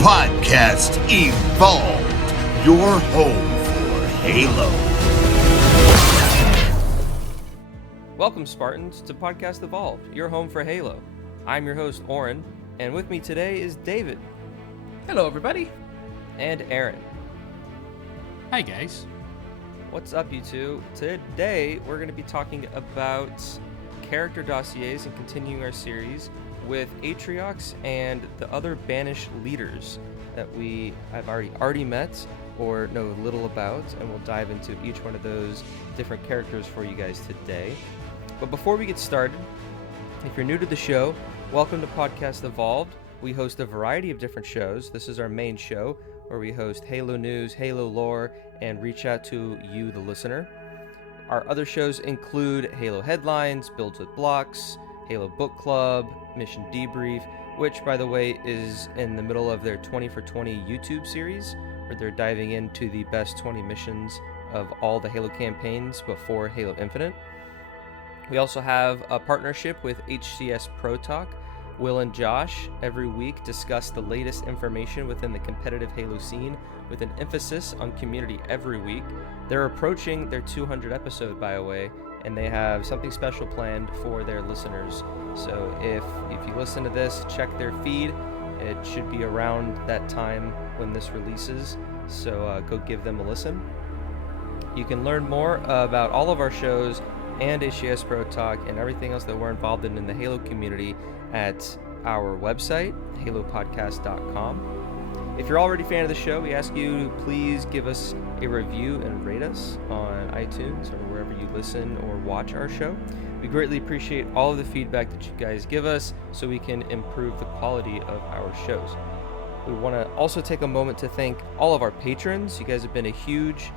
Podcast Evolved, your home for Halo. Welcome, Spartans, to Podcast Evolved, your home for Halo. I'm your host, Oren, and with me today is David. Hello, everybody. And Aaron. Hi, guys. What's up, you two? Today, we're going to be talking about character dossiers and continuing our series with Atriox and the other Banished leaders that I've already met or know little about, and we'll dive into each one of those different characters for you guys today. But before we get started, if you're new to the show, welcome to Podcast Evolved. We host a variety of different shows. This is our main show, where we host Halo news, Halo lore, and reach out to you, the listener. Our other shows include Halo Headlines, Builds with Blocks, Halo Book Club, Mission Debrief, which, by the way, is in the middle of their 20 for 20 YouTube series, where they're diving into the best 20 missions of all the Halo campaigns before Halo Infinite. We also have a partnership with HCS Pro Talk. Will and Josh every week discuss the latest information within the competitive Halo scene with an emphasis on community every week. They're approaching their 200 episode, by the way, and they have something special planned for their listeners. So if you listen to this, check their feed. It should be around that time when this releases, so go give them a listen. You can learn more about all of our shows and HCS Pro Talk and everything else that we're involved in the Halo community at our website, halopodcast.com. If you're already a fan of the show, we ask you to please give us a review and rate us on iTunes or wherever you listen or watch our show. We greatly appreciate all of the feedback that you guys give us so we can improve the quality of our shows. We want to also take a moment to thank all of our patrons. You guys have been a huge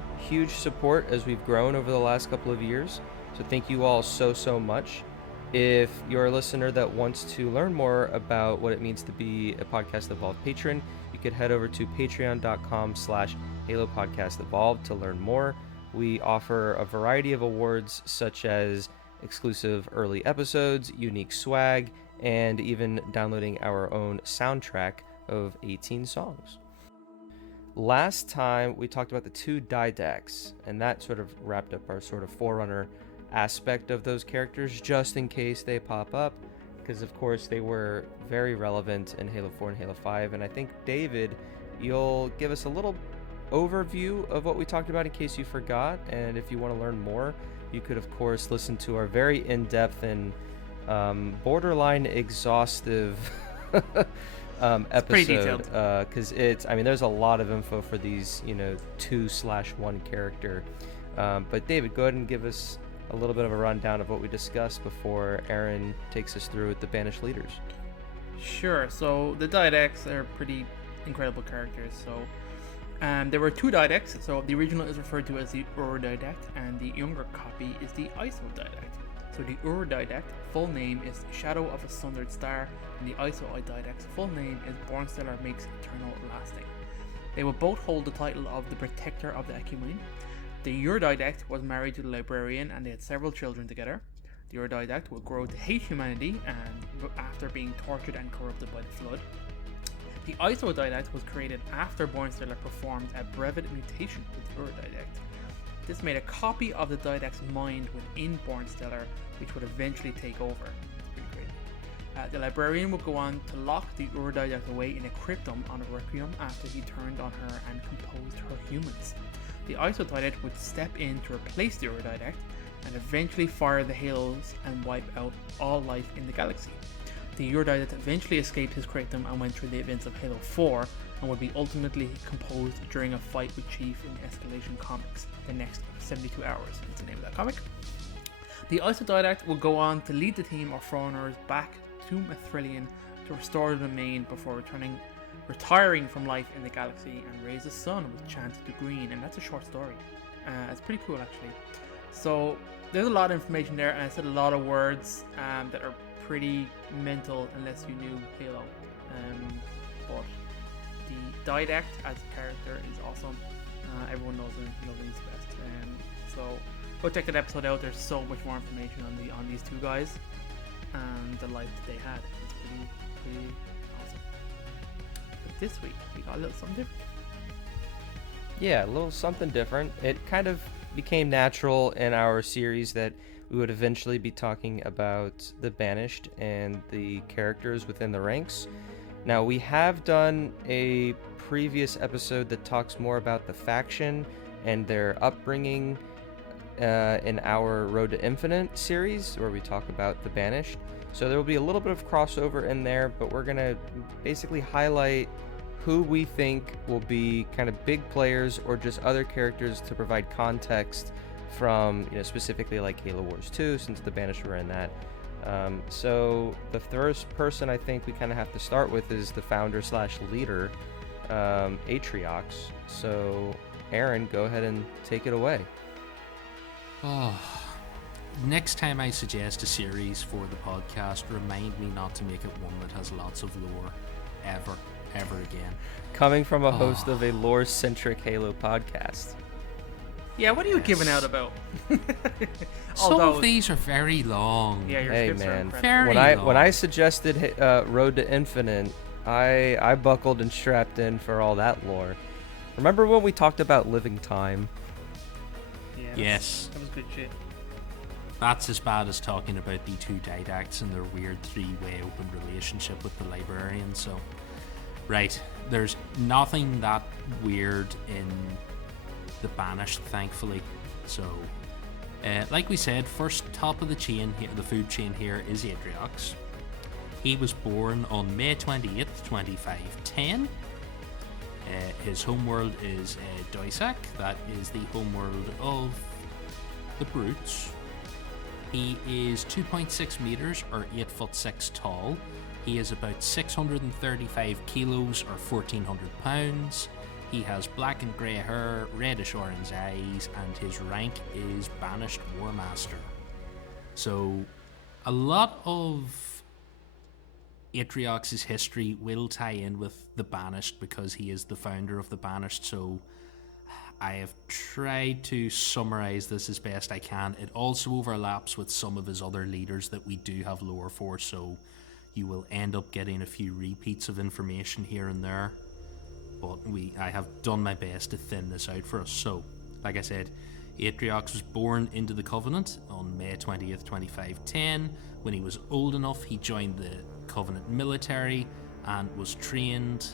support as we've grown over the last couple of years. So thank you all so much. If you're a listener that wants to learn more about what it means to be a Podcast Evolved patron, you could head over to patreon.com/HaloPodcastEvolved to learn more. We offer a variety of awards such as exclusive early episodes, unique swag, and even downloading our own soundtrack of 18 songs. Last time we talked about the two didacts, and that sort of wrapped up our sort of forerunner aspect of those characters, just in case they pop up, because of course they were very relevant in Halo 4 and Halo 5. And I think, David, you'll give us a little overview of what we talked about in case you forgot, and if you want to learn more, you could of course listen to our very in-depth and borderline exhaustive episode, because there's a lot of info for these 2/1 character, but David, go ahead and give us a little bit of a rundown of what we discussed before Aaron takes us through with the Banished leaders. Sure. So the didacts are pretty incredible characters. So there were two didacts. So the original is referred to as the Ur-didact, and the younger copy is the Iso-didact. So the Ur-didact full name is Shadow of a Sundered Star, and the Iso-didact's full name is Born Stellar Makes Eternal Lasting. They will both hold the title of the Protector of the Ecumene. The Ur-didact was married to the Librarian, and they had several children together. The Ur-didact will grow to hate humanity and after being tortured and corrupted by the Flood. The Iso-didact was created after Born Stellar performed a brevet mutation with the Ur-didact. This made a copy of the didact's mind within Born Stellar, which would eventually take over. It's pretty great. The Librarian would go on to lock the Ur-didact away in a cryptum on a Requiem after he turned on her and composed her humans. The Iso-didact would step in to replace the Ur-didact and eventually fire the Halos and wipe out all life in the galaxy. The Ur-didact eventually escaped his cryptum and went through the events of Halo 4 and would be ultimately composed during a fight with Chief in Escalation Comics. The Next 72 Hours is the name of that comic. The Iso-didact will go on to lead the team of Foreigners back to Mithrilian to restore the domain before retiring from life in the galaxy and raise a son with Chant the Green, and that's a short story. It's pretty cool, actually. So there's a lot of information there, and I said a lot of words that are pretty mental unless you knew Halo. But the Didact as a character is awesome. Everyone knows him. He's the best. So go check that episode out. There's so much more information on these two guys and the life that they had. It's pretty awesome. this week we got a little something different. Yeah, a little something different. It kind of became natural in our series that we would eventually be talking about the Banished and the characters within the ranks. Now, we have done a previous episode that talks more about the faction and their upbringing in our Road to Infinite series, where we talk about the Banished. So there will be a little bit of crossover in there, but we're going to basically highlight who we think will be kind of big players or just other characters to provide context from, specifically like Halo Wars 2, since the Banished were in that. So the first person I think we kind of have to start with is the founder/leader, Atriox. So Aaron, go ahead and take it away. Oh, next time I suggest a series for the podcast, remind me not to make it one that has lots of lore, ever again. Coming from a host of a lore-centric Halo podcast. Yeah, what are you giving out about? Some of these are very long. Yeah, your Hey scripts are man, incredible. when I suggested Road to Infinite, I buckled and strapped in for all that lore. Remember when we talked about Living Time? Yeah, Yes. that was good shit. That's as bad as talking about the two didacts and their weird three-way open relationship with the librarian. So, right, there's nothing that weird in the Banished, thankfully. So, like we said, first top of the chain here, the food chain here, is Atriox. He was born on May 28th, 2510. His homeworld is Dossiers. That is the homeworld of the Brutes. He is 2.6 meters or 8 foot 6 tall. He is about 635 kilos or 1,400 pounds. He has black and grey hair, reddish orange eyes, and his rank is Banished War Master. So, a lot of Atriox's history will tie in with the Banished because he is the founder of the Banished. So, I have tried to summarize this as best I can. It also overlaps with some of his other leaders that we do have lore for, so you will end up getting a few repeats of information here and there. But I have done my best to thin this out for us. So, like I said, Atriox was born into the Covenant on May 20th, 2510. When he was old enough, he joined the Covenant military and was trained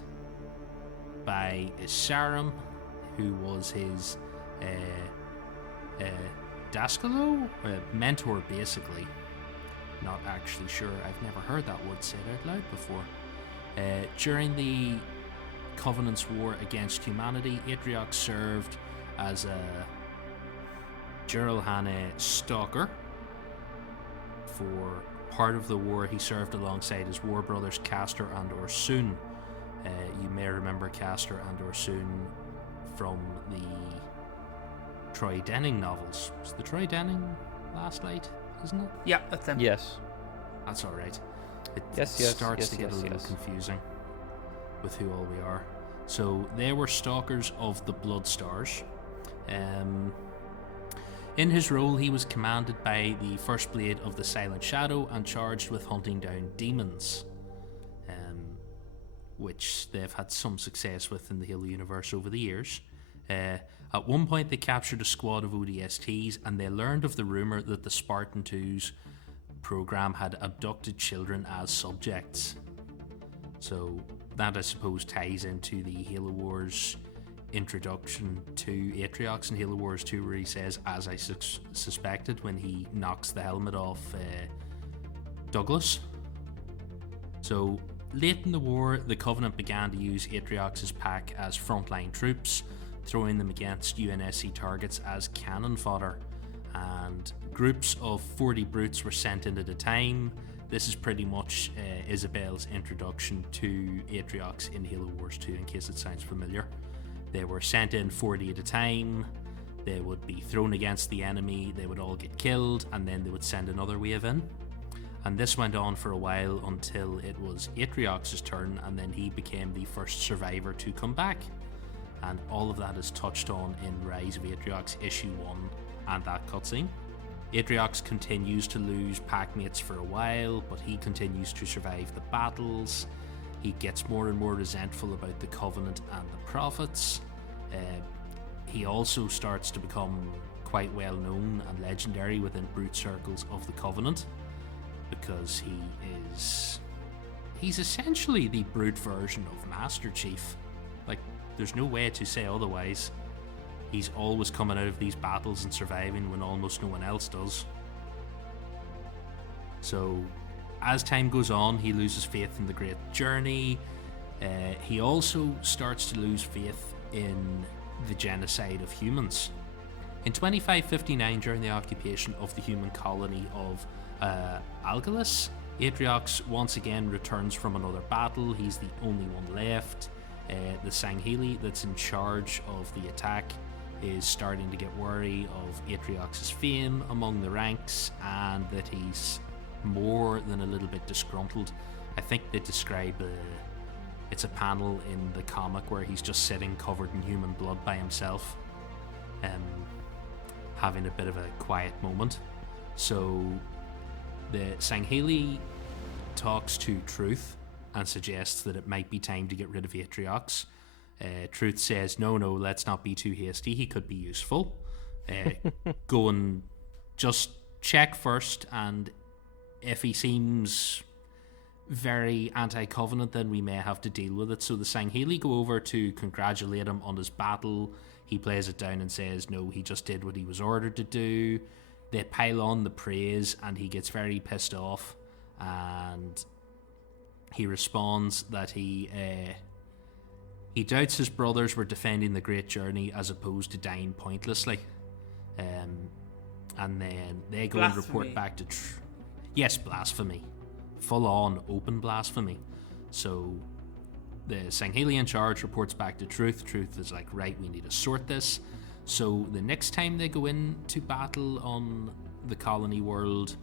by Escharum, who was his Daskalo? Mentor, basically. Not actually sure. I've never heard that word said out loud before. During the Covenant's war against humanity, Atriox served as a Juralhane stalker. For part of the war, he served alongside his war brothers Castor and Orsun. You may remember Castor and Orsun from the Troy Denning novels. Was the Troy Denning Last Light, isn't it? Yeah, that's them. Yes. That's alright. It Yes, starts to get a little yes. confusing with who all we are. So they were stalkers of the Blood Stars. In his role, he was commanded by the First Blade of the Silent Shadow and charged with hunting down demons, which they've had some success with in the Halo universe over the years. At one point, they captured a squad of ODSTs, and they learned of the rumour that the Spartan 2's program had abducted children as subjects. So that, I suppose, ties into the Halo Wars introduction to Atriox in Halo Wars 2, where he says, as I suspected, when he knocks the helmet off Douglas. So late in the war, the Covenant began to use Atriox's pack as frontline troops, throwing them against UNSC targets as cannon fodder, and groups of 40 brutes were sent in at a time. This is pretty much Isabel's introduction to Atriox in Halo Wars 2, in case it sounds familiar. They were sent in 40 at a time, they would be thrown against the enemy, they would all get killed, and then they would send another wave in. And this went on for a while until it was Atriox's turn, and then he became the first survivor to come back. And all of that is touched on in Rise of Atriox Issue 1 and that cutscene. Atriox continues to lose packmates for a while, but he continues to survive the battles. He gets more and more resentful about the Covenant and the Prophets. He also starts to become quite well known and legendary within brute circles of the Covenant, because he's essentially the brute version of Master Chief. Like, there's no way to say otherwise. He's always coming out of these battles and surviving when almost no one else does. So, as time goes on, he loses faith in the Great Journey. He also starts to lose faith in the genocide of humans. In 2559, during the occupation of the human colony of Algalus, Atriox once again returns from another battle. He's the only one left. The Sangheli that's in charge of the attack is starting to get wary of Atriox's fame among the ranks, and that he's more than a little bit disgruntled. I think they describe it's a panel in the comic where he's just sitting covered in human blood by himself, having a bit of a quiet moment. So the Sangheli talks to Truth and suggests that it might be time to get rid of Atriox. Truth says, no, let's not be too hasty. He could be useful. Go and just check first, and if he seems very anti-Covenant, then we may have to deal with it. So the Sangheli go over to congratulate him on his battle. He plays it down and says, no, he just did what he was ordered to do. They pile on the praise, and he gets very pissed off, and he responds that he doubts his brothers were defending the Great Journey as opposed to dying pointlessly. And then they go and report back to... Yes, blasphemy. Full-on open blasphemy. So the Sangheli in charge reports back to Truth. Truth is like, right, we need to sort this. So the next time they go into battle on the colony world,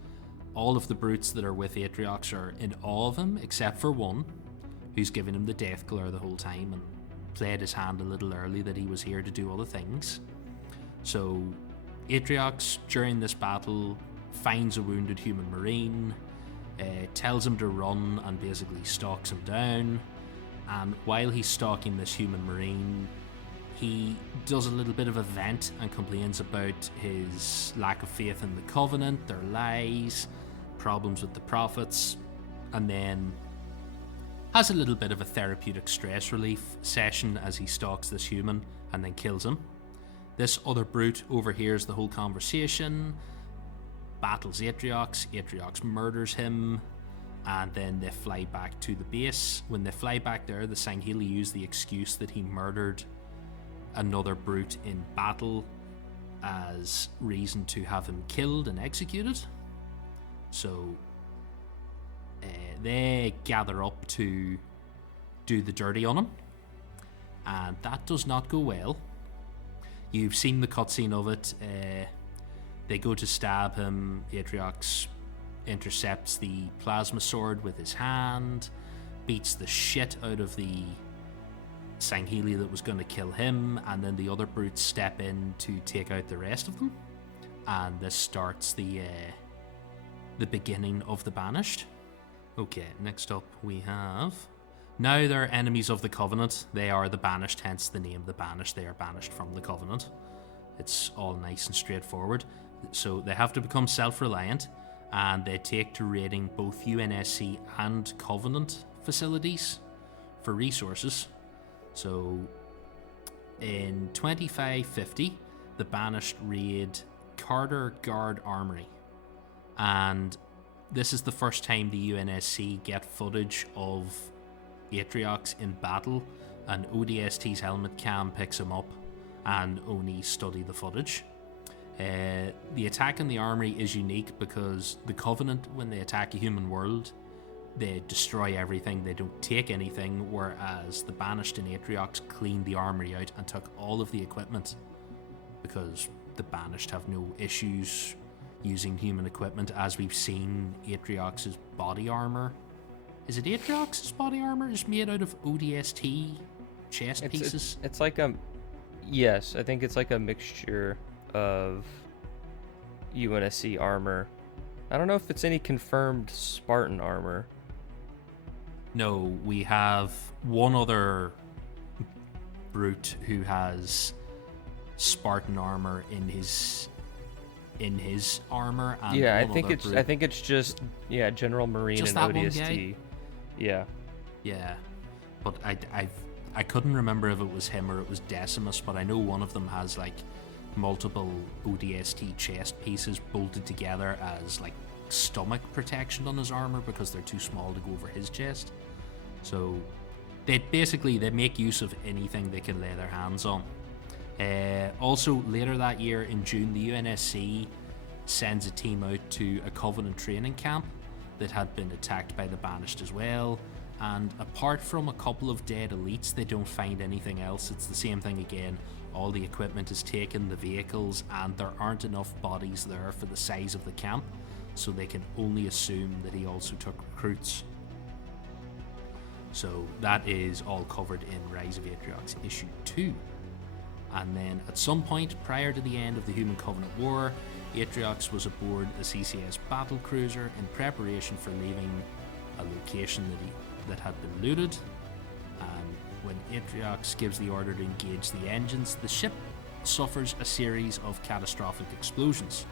all of the brutes that are with Atriox are in awe of him, except for one, who's giving him the death glare the whole time and played his hand a little early that he was here to do other things. So Atriox, during this battle, finds a wounded human marine, tells him to run, and basically stalks him down. And while he's stalking this human marine, he does a little bit of a vent and complains about his lack of faith in the Covenant, their lies, problems with the Prophets, and then has a little bit of a therapeutic stress relief session as he stalks this human and then kills him. This other brute overhears the whole conversation, battles Atriox. Atriox murders him, and then they fly back to the base. When they fly back there, the Sangheli use the excuse that he murdered another brute in battle as reason to have him killed and executed. So they gather up to do the dirty on him, and that does not go well. You've seen the cutscene of it. They go to stab him. Atriox intercepts the plasma sword with his hand, beats the shit out of the Sangheli that was going to kill him, and then the other brutes step in to take out the rest of them, and this starts the beginning of the Banished. Okay, next up we have... Now they're enemies of the Covenant. They are the Banished, hence the name the Banished. They are banished from the Covenant. It's all nice and straightforward. So they have to become self-reliant, and they take to raiding both UNSC and Covenant facilities for resources. So in 2550, the Banished raid Carter Guard Armory, and this is the first time the UNSC get footage of Atriox in battle, and ODST's helmet cam picks him up and Oni study the footage. The attack on the armory is unique because the Covenant, when they attack a human world, they destroy everything, they don't take anything, whereas the Banished and Atriox cleaned the armory out and took all of the equipment, because the Banished have no issues using human equipment, as we've seen Atriox's body armor. Is it Atriox's body armor is made out of ODST chest pieces? It's like a... Yes, I think it's like a mixture of UNSC armor. I don't know if it's any confirmed Spartan armor. No, we have one other brute who has Spartan armor in his armor. And Yeah, one other brute. I think it's just General Marine Just and that one ODST. guy? Yeah. Yeah, but I couldn't remember if it was him or it was Decimus, but I know one of them has like multiple ODST chest pieces bolted together as like stomach protection on his armor because they're too small to go over his chest. So they make use of anything they can lay their hands on. Also later that year in June, the UNSC sends a team out to a Covenant training camp that had been attacked by the Banished as well. And apart from a couple of dead elites, they don't find anything else. It's the same thing again. All the equipment is taken, the vehicles, and there aren't enough bodies there for the size of the camp, so they can only assume that he also took recruits. So that is all covered in Rise of Atriox issue 2. And then at some point prior to the end of the Human Covenant War, Atriox was aboard a CCS battlecruiser in preparation for leaving a location that had been looted. And when Atriox gives the order to engage the engines, the ship suffers a series of catastrophic explosions.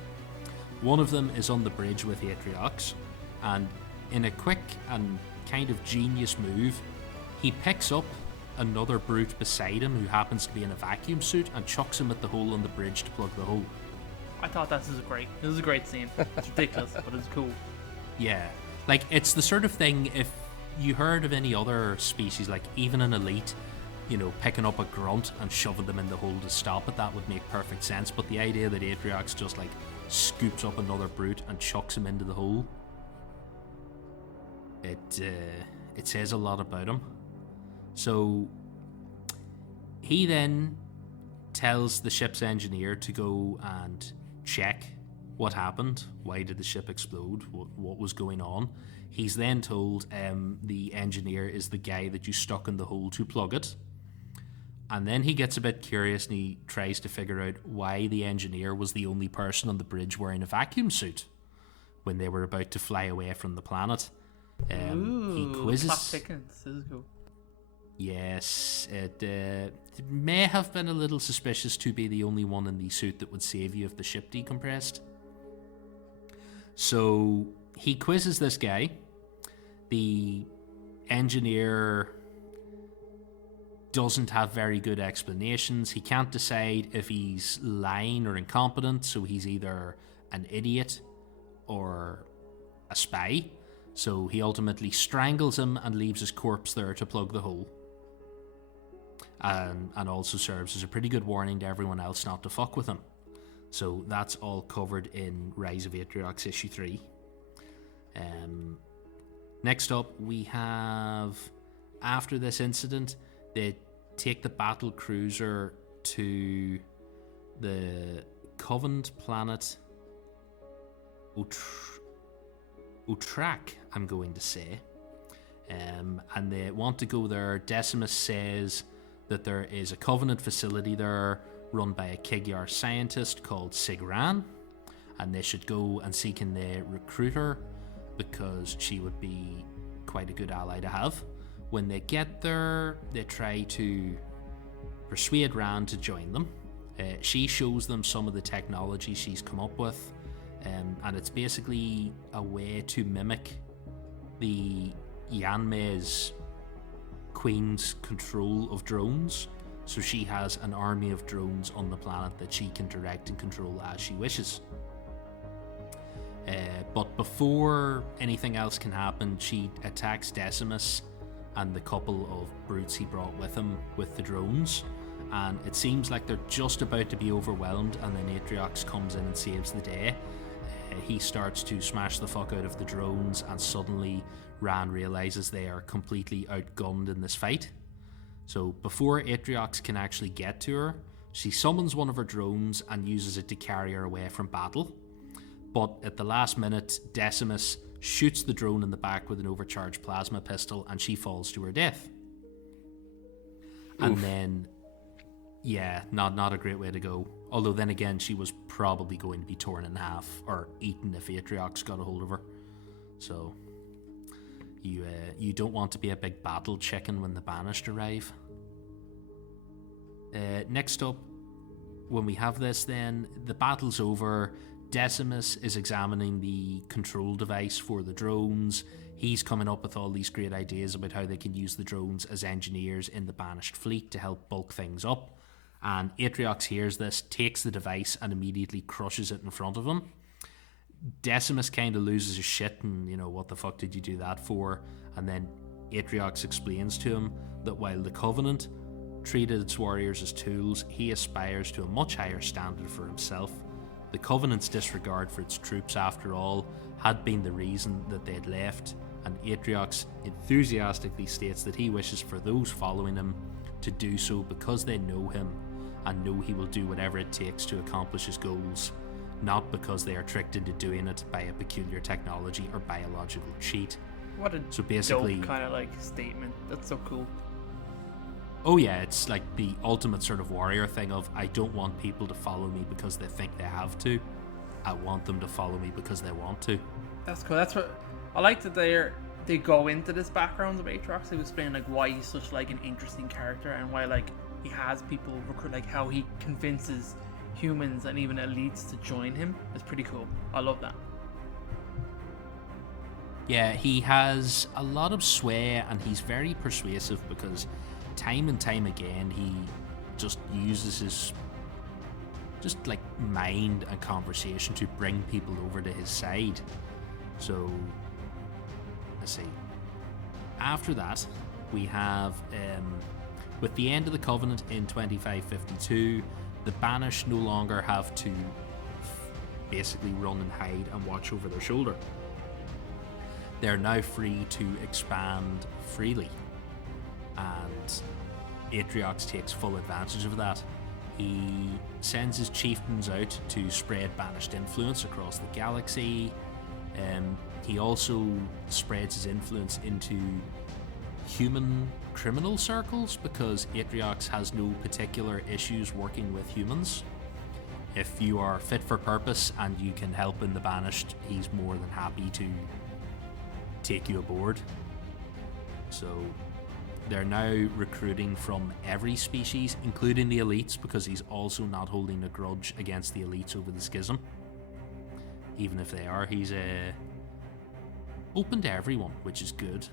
One of them is on the bridge with Atriox, and in a quick and kind of genius move, he picks up another brute beside him who happens to be in a vacuum suit and chucks him at the hole on the bridge to plug the hole. I thought this was great. This is a great scene. It's ridiculous, but it's cool. Yeah, like it's the sort of thing, if you heard of any other species, like even an elite, you know, picking up a grunt and shoving them in the hole to stop it, that would make perfect sense. But the idea that Atriox just like scoops up another brute and chucks him into the hole, it says a lot about him. So he then tells the ship's engineer to go and check what happened. Why did the ship explode? What was going on? He's then told the engineer is the guy that you stuck in the hole to plug it. And then he gets a bit curious and he tries to figure out why the engineer was the only person on the bridge wearing a vacuum suit when they were about to fly away from the planet. He quizzes. Plot thickens. This is cool. Yes, it may have been a little suspicious to be the only one in the suit that would save you if the ship decompressed. So he quizzes this guy. The engineer doesn't have very good explanations. He can't decide if he's lying or incompetent, so he's either an idiot or a spy. So he ultimately strangles him and leaves his corpse there to plug the hole. And also serves as a pretty good warning to everyone else not to fuck with him. So that's all covered in Rise of Atriox issue 3. Next up, we have, after this incident, they take the battle cruiser to the Covenant planet Utrak, I'm going to say. And they want to go there. Decimus says that there is a Covenant facility there run by a Kigyar scientist called Sigran, and they should go and see can they recruit her because she would be quite a good ally to have. When they get there, they try to persuade Rand to join them. She shows them some of the technology she's come up with, and it's basically a way to mimic the Yanmei's Queen's control of drones. So she has an army of drones on the planet that she can direct and control as she wishes. But before anything else can happen, she attacks Decimus and the couple of brutes he brought with him with the drones. And it seems like they're just about to be overwhelmed, and then Atriox comes in and saves the day. He starts to smash the fuck out of the drones, and suddenly Rand realizes they are completely outgunned in this fight. So before Atriox can actually get to her, she summons one of her drones and uses it to carry her away from battle. But at the last minute, Decimus shoots the drone in the back with an overcharged plasma pistol, and she falls to her death. Oof. And then, yeah, not a great way to go. Although then again, she was probably going to be torn in half or eaten if Atriox got a hold of her. So You don't want to be a big battle chicken when the Banished arrive. Next up, when we have this, then the battle's over. Decimus is examining the control device for the drones. He's coming up with all these great ideas about how they can use the drones as engineers in the Banished fleet to help bulk things up. And Atriox hears this, takes the device, and immediately crushes it in front of him. Decimus kind of loses his shit and, what the fuck did you do that for? And then Atriox explains to him that while the Covenant treated its warriors as tools, he aspires to a much higher standard for himself. The Covenant's disregard for its troops, after all, had been the reason that they had left, and Atriox enthusiastically states that he wishes for those following him to do so because they know him and know he will do whatever it takes to accomplish his goals, not because they are tricked into doing it by a peculiar technology or biological cheat. What a dope kind of statement. That's so cool. Oh yeah, it's like the ultimate sort of warrior thing of, I don't want people to follow me because they think they have to. I want them to follow me because they want to. That's cool. That's what I like, that they go into this background of Atriox. They explain why he's such an interesting character, and why he has people recruit, how he convinces humans and even elites to join him. It's pretty cool. I love that. Yeah, he has a lot of sway and he's very persuasive because time and time again he just uses his mind and conversation to bring people over to his side. So let's see. After that, we have with the end of the Covenant in 2552, the Banished no longer have to basically run and hide and watch over their shoulder. They're now free to expand freely, and Atriox takes full advantage of that. He sends his chieftains out to spread Banished influence across the galaxy. He also spreads his influence into human criminal circles because Atriox has no particular issues working with humans. If you are fit for purpose and you can help in the Banished, he's more than happy to take you aboard. So they're now recruiting from every species, including the elites, because he's also not holding a grudge against the elites over the schism. Even if they are, he's open to everyone, which is good.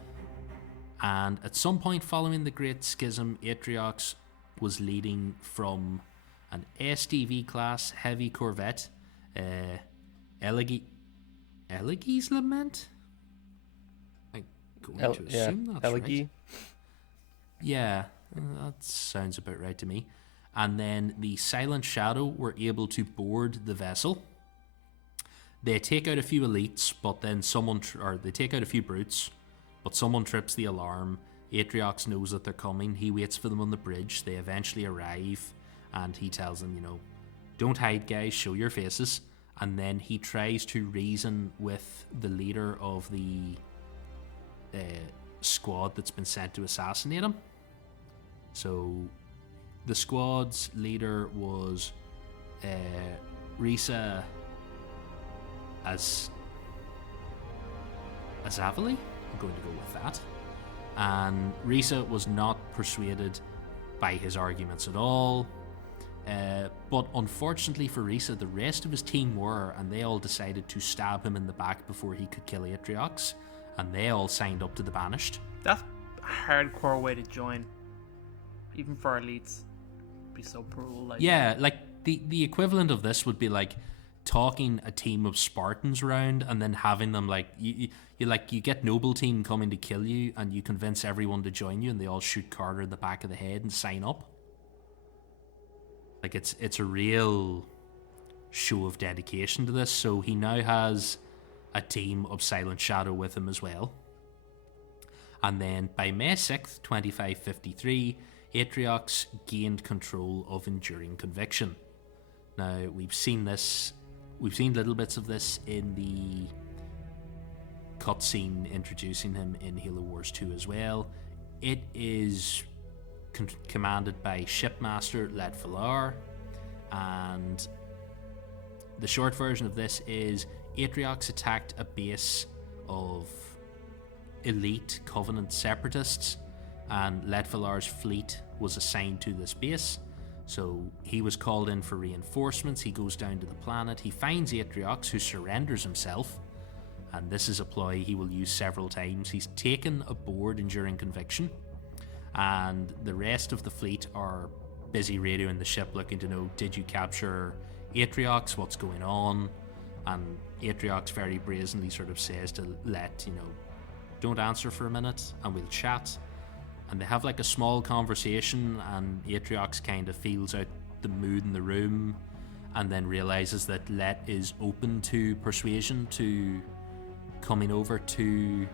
And at some point following the Great Schism, Atriox was leading from an SDV class heavy corvette, Elegies Lament? I'm going to assume that's Elegy. right. Yeah, that sounds about right to me. And then the Silent Shadow were able to board the vessel. They take out a few elites, but then they take out a few brutes, but someone trips the alarm. Atriox knows that they're coming. He waits for them on the bridge. They eventually arrive, and he tells them, don't hide, guys, show your faces. And then he tries to reason with the leader of the squad that's been sent to assassinate him. So the squad's leader was Risa Azavali. I'm going to go with that. And Risa was not persuaded by his arguments at all. But unfortunately for Risa, the rest of his team were, and they all decided to stab him in the back before he could kill Atriox, and they all signed up to the Banished. That's a hardcore way to join, even for elites. It'd be so brutal. Yeah, the equivalent of this would be talking a team of Spartans around and then having them you get noble team coming to kill you and you convince everyone to join you and they all shoot Carter in the back of the head and sign up. It's a real show of dedication to this. So he now has a team of Silent Shadow with him as well. And then by May 6th, 2553, Atriox gained control of Enduring Conviction. Now, we've seen little bits of this in the cutscene introducing him in Halo Wars 2 as well. It is commanded by Shipmaster Let Volir, and the short version of this is Atriox attacked a base of elite Covenant separatists, and Letvalar's fleet was assigned to this base. So he was called in for reinforcements. He goes down to the planet. He finds Atriox, who surrenders himself, and this is a ploy he will use several times. He's taken aboard Enduring Conviction, and the rest of the fleet are busy radioing the ship looking to know, did you capture Atriox? What's going on? And Atriox very brazenly sort of says to Let, don't answer for a minute and we'll chat. And they have like a small conversation, and Atriox kind of feels out the mood in the room and then realizes that Let is open to persuasion to coming over to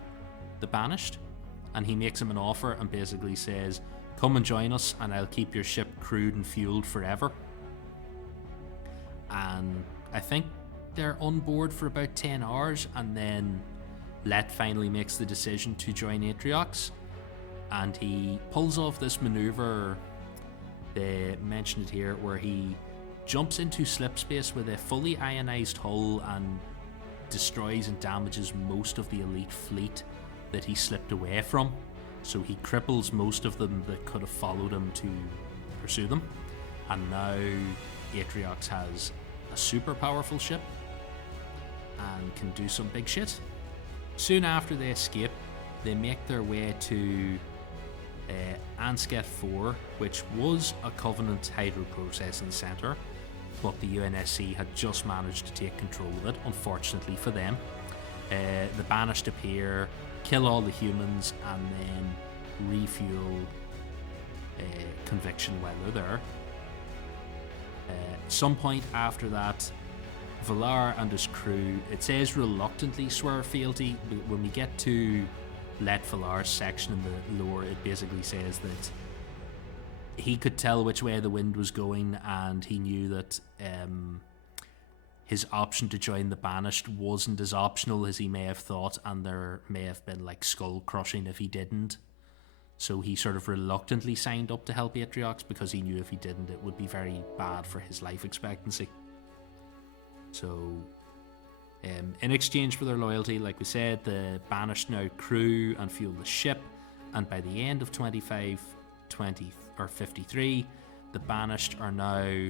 the Banished, and he makes him an offer and basically says, come and join us and I'll keep your ship crewed and fueled forever. And I think they're on board for about 10 hours, and then Let finally makes the decision to join Atriox, and he pulls off this maneuver, they mentioned it here, where he jumps into slipspace with a fully ionized hull and destroys and damages most of the elite fleet that he slipped away from. So he cripples most of them that could have followed him to pursue them, and now Atriox has a super powerful ship and can do some big shit. Soon after they escape, they make their way to Ansket 4, which was a Covenant hydroprocessing centre, but the UNSC had just managed to take control of it, unfortunately for them. The Banished appear, kill all the humans, and then refuel Conviction while they're there. Some point after that, Volir and his crew, it says reluctantly swear fealty, but when we get to Let Volar's section in the lore, it basically says that he could tell which way the wind was going, and he knew that his option to join the Banished wasn't as optional as he may have thought, and there may have been like skull crushing if he didn't. So he sort of reluctantly signed up to help Atriox because he knew if he didn't it would be very bad for his life expectancy. So in exchange for their loyalty, like we said, the Banished now crew and fuel the ship, and by the end of 53, the Banished are now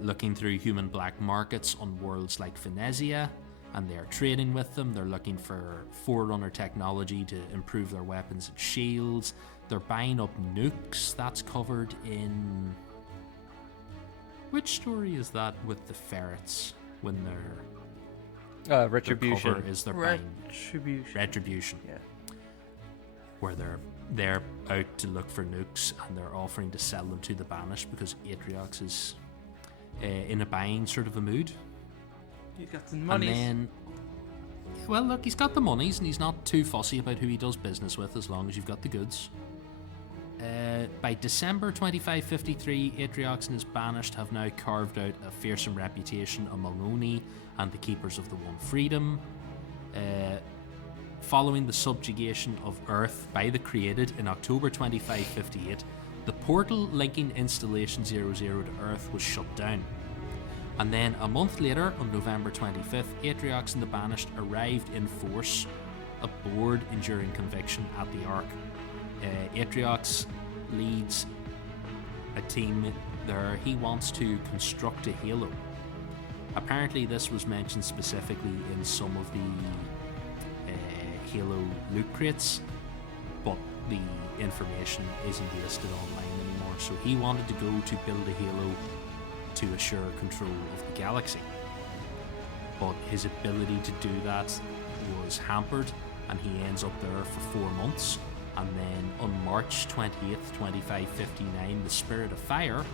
looking through human black markets on worlds like Venezia, and they're trading with them. They're looking for Forerunner technology to improve their weapons and shields. They're buying up nukes. That's covered in... Which story is that with the ferrets when they're... Retribution. Their cover is their Retribution. Yeah. Where they're out to look for nukes, and they're offering to sell them to the Banished because Atriox is in a buying sort of a mood. He's got some monies. And then, well, look, he's got the monies, and he's not too fussy about who he does business with as long as you've got the goods. By December 2553, Atriox and his Banished have now carved out a fearsome reputation among Oni and the Keepers of the One Freedom. Following the subjugation of Earth by the Created in October 2558, the portal linking Installation 00 to Earth was shut down. And then a month later, on November 25th, Atriox and the Banished arrived in force aboard Enduring Conviction at the Ark. Atriox leads a team there. He wants to construct a halo. Apparently this was mentioned specifically in some of the Halo loot crates, but the information isn't listed online anymore. So he wanted to go to build a halo to assure control of the galaxy, but his ability to do that was hampered, and he ends up there for 4 months. And then on March 20th, 2559, the Spirit of Fire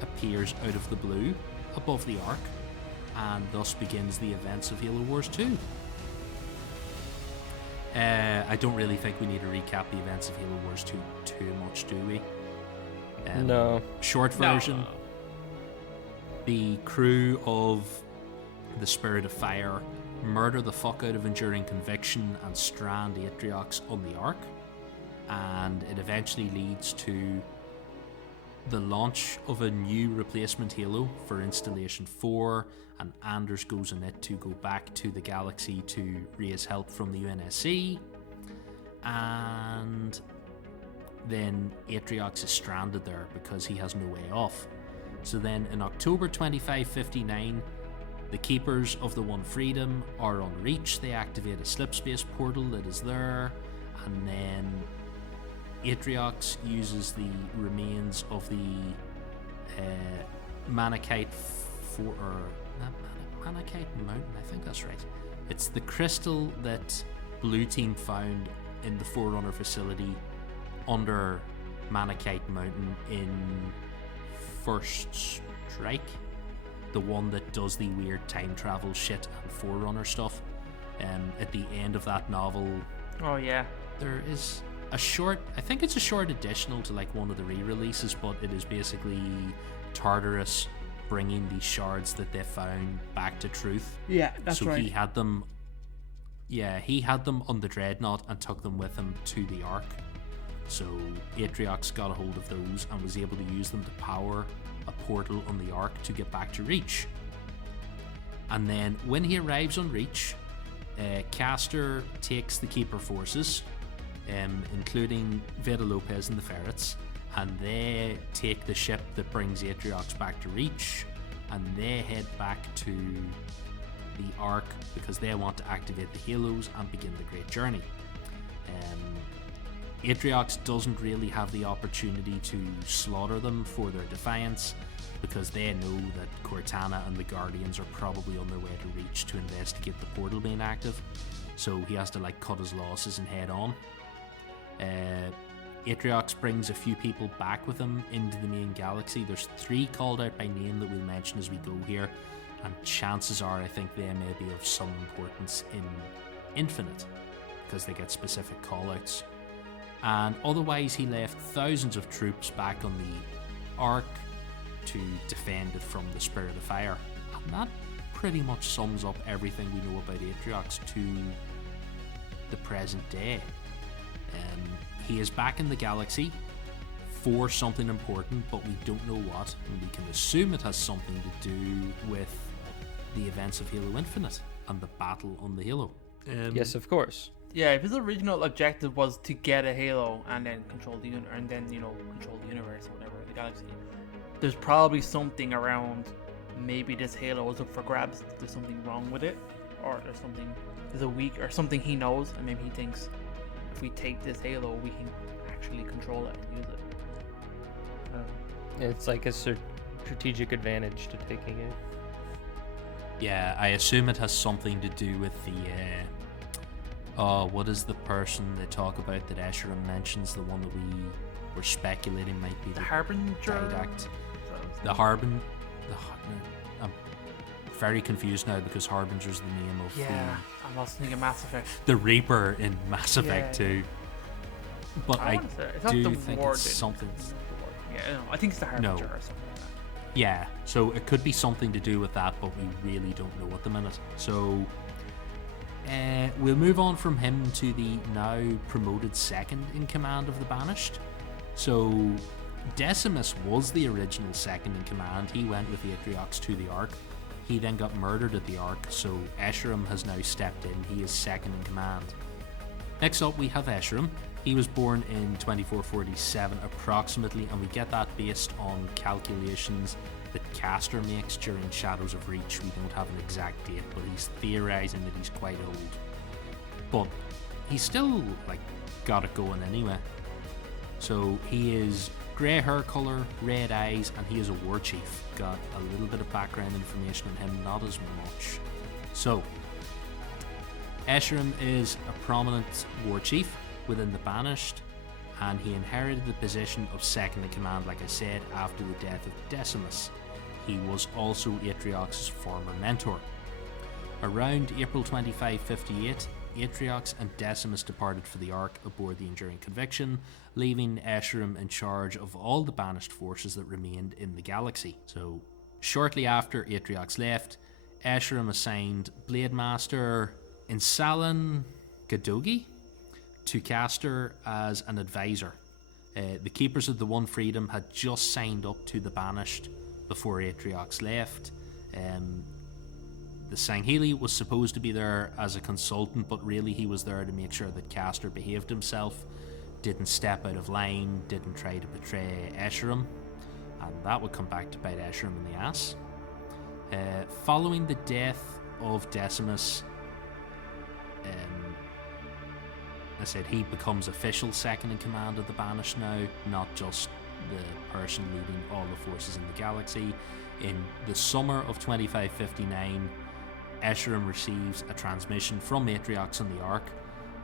appears out of the blue above the Ark, and thus begins the events of Halo Wars 2. I don't really think we need to recap the events of Halo Wars 2 too much, do we? No. Short version. No. The crew of the Spirit of Fire murder the fuck out of Enduring Conviction and strand Atriox on the Ark, and it eventually leads to the launch of a new replacement Halo for Installation 4, and Anders goes in it to go back to the galaxy to raise help from the UNSC. and then Atriox is stranded there because he has no way off. So then in October 2559, the Keepers of the One Freedom are on Reach. They activate a slipspace portal that is there, and then Atriox uses the remains of the Manakite Manakite Mountain, I think that's right. It's the crystal that Blue Team found in the Forerunner facility under Manakite Mountain in First Strike, the one that does the weird time travel shit and Forerunner stuff. At the end of that novel, Oh yeah. there is a short, I think it's a short additional to like one of the re-releases, but it is basically Tartarus bringing these shards that they found back to Truth. Yeah, that's So right. he had them on the Dreadnought and took them with him to the Ark. So Atriox got a hold of those and was able to use them to power a portal on the Ark to get back to Reach. And then when he arrives on Reach, Castor takes the Keeper forces, including Veda Lopez and the Ferrets, and they take the ship that brings Atriox back to Reach, and they head back to the Ark because they want to activate the Halos and begin the Great Journey. Atriox doesn't really have the opportunity to slaughter them for their defiance because they know that Cortana and the Guardians are probably on their way to Reach to investigate the portal being active, so he has to like cut his losses and head on. Atriox brings a few people back with him into the main galaxy. There's 3 called out by name that we'll mention as we go here, and chances are I think they may be of some importance in Infinite because they get specific callouts. And otherwise he left thousands of troops back on the Ark to defend it from the Spirit of Fire. And that pretty much sums up everything we know about Atriox to the present day. He is back in the galaxy for something important, but we don't know what, and we can assume it has something to do with the events of Halo Infinite and the battle on the Halo. Yes, of course. Yeah, if his original objective was to get a Halo and then control the control the universe or whatever, the galaxy, there's probably something around. Maybe this Halo is up for grabs. There's something wrong with it, or there's a weak or something he knows, and maybe he thinks if we take this Halo, we can actually control it and use it. It's like a strategic advantage to taking it. Yeah, I assume it has something to do with the what is the person they talk about that Escharum mentions, the one that we were speculating might be The Harbinger? Didact. I'm very confused now because Harbinger's the name of Yeah, I'm also thinking Mass Effect. the Reaper in Mass Effect Yeah. 2. But I wanna say, it's not do the think Warden. it's something. Yeah, no, I think it's the Harbinger No. or something like that. Yeah, so it could be something to do with that, but we really don't know at the minute. So we'll move on from him to the now promoted second in command of the Banished. So Decimus was the original second in command. He went with Atriox to the Ark. He then got murdered at the Ark, so Escharum has now stepped in. He is second in command. Next up we have Escharum. He was born in 2447 approximately, and we get that based on calculations that Castor makes during Shadows of Reach. We don't have an exact date, but he's theorizing that he's quite old. But he's still got it going anyway. So he is grey hair colour, red eyes, and he is a war chief. Got a little bit of background information on him, not as much. So Escharum is a prominent war chief within the Banished, and he inherited the position of second in command, like I said, after the death of Decimus. He was also Atriox's former mentor. Around April 2558, Atriox and Decimus departed for the Ark aboard the Enduring Conviction, leaving Escharum in charge of all the Banished forces that remained in the galaxy. So, shortly after Atriox left, Escharum assigned Blade Master Insalan Gadogi to Castor as an advisor. The Keepers of the One Freedom had just signed up to the Banished before Atriox left. The Sangheili was supposed to be there as a consultant, but really he was there to make sure that Castor behaved himself, didn't step out of line, didn't try to betray Escharum, and that would come back to bite Escharum in the ass. Following the death of Decimus, I said he becomes official second in command of the Banished now, not just the person leading all the forces in the galaxy. In the summer of 2559, Escharum receives a transmission from Atriox on the Ark,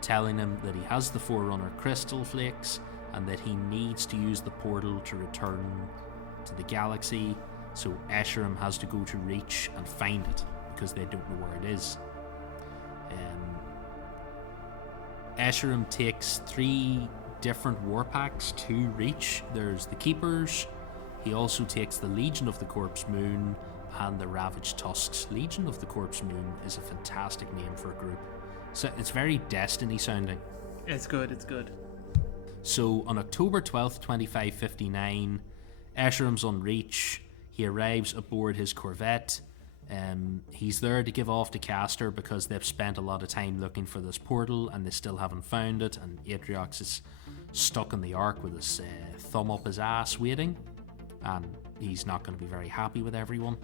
telling him that he has the Forerunner crystal flakes and that he needs to use the portal to return to the galaxy. So Escharum has to go to Reach and find it because they don't know where it is. Escharum takes 3 different war packs to Reach. There's the Keepers. He also takes the Legion of the Corpse Moon and the Ravaged Tusks. Legion of the Corpse Moon is a fantastic name for a group. So it's very Destiny sounding. It's good, it's good. So on October 12th, 2559, Escherum's on Reach. He arrives aboard his Corvette. He's there to give off to Castor because they've spent a lot of time looking for this portal and they still haven't found it, and Atriox is stuck in the Ark with his thumb up his ass waiting, and he's not going to be very happy with everyone.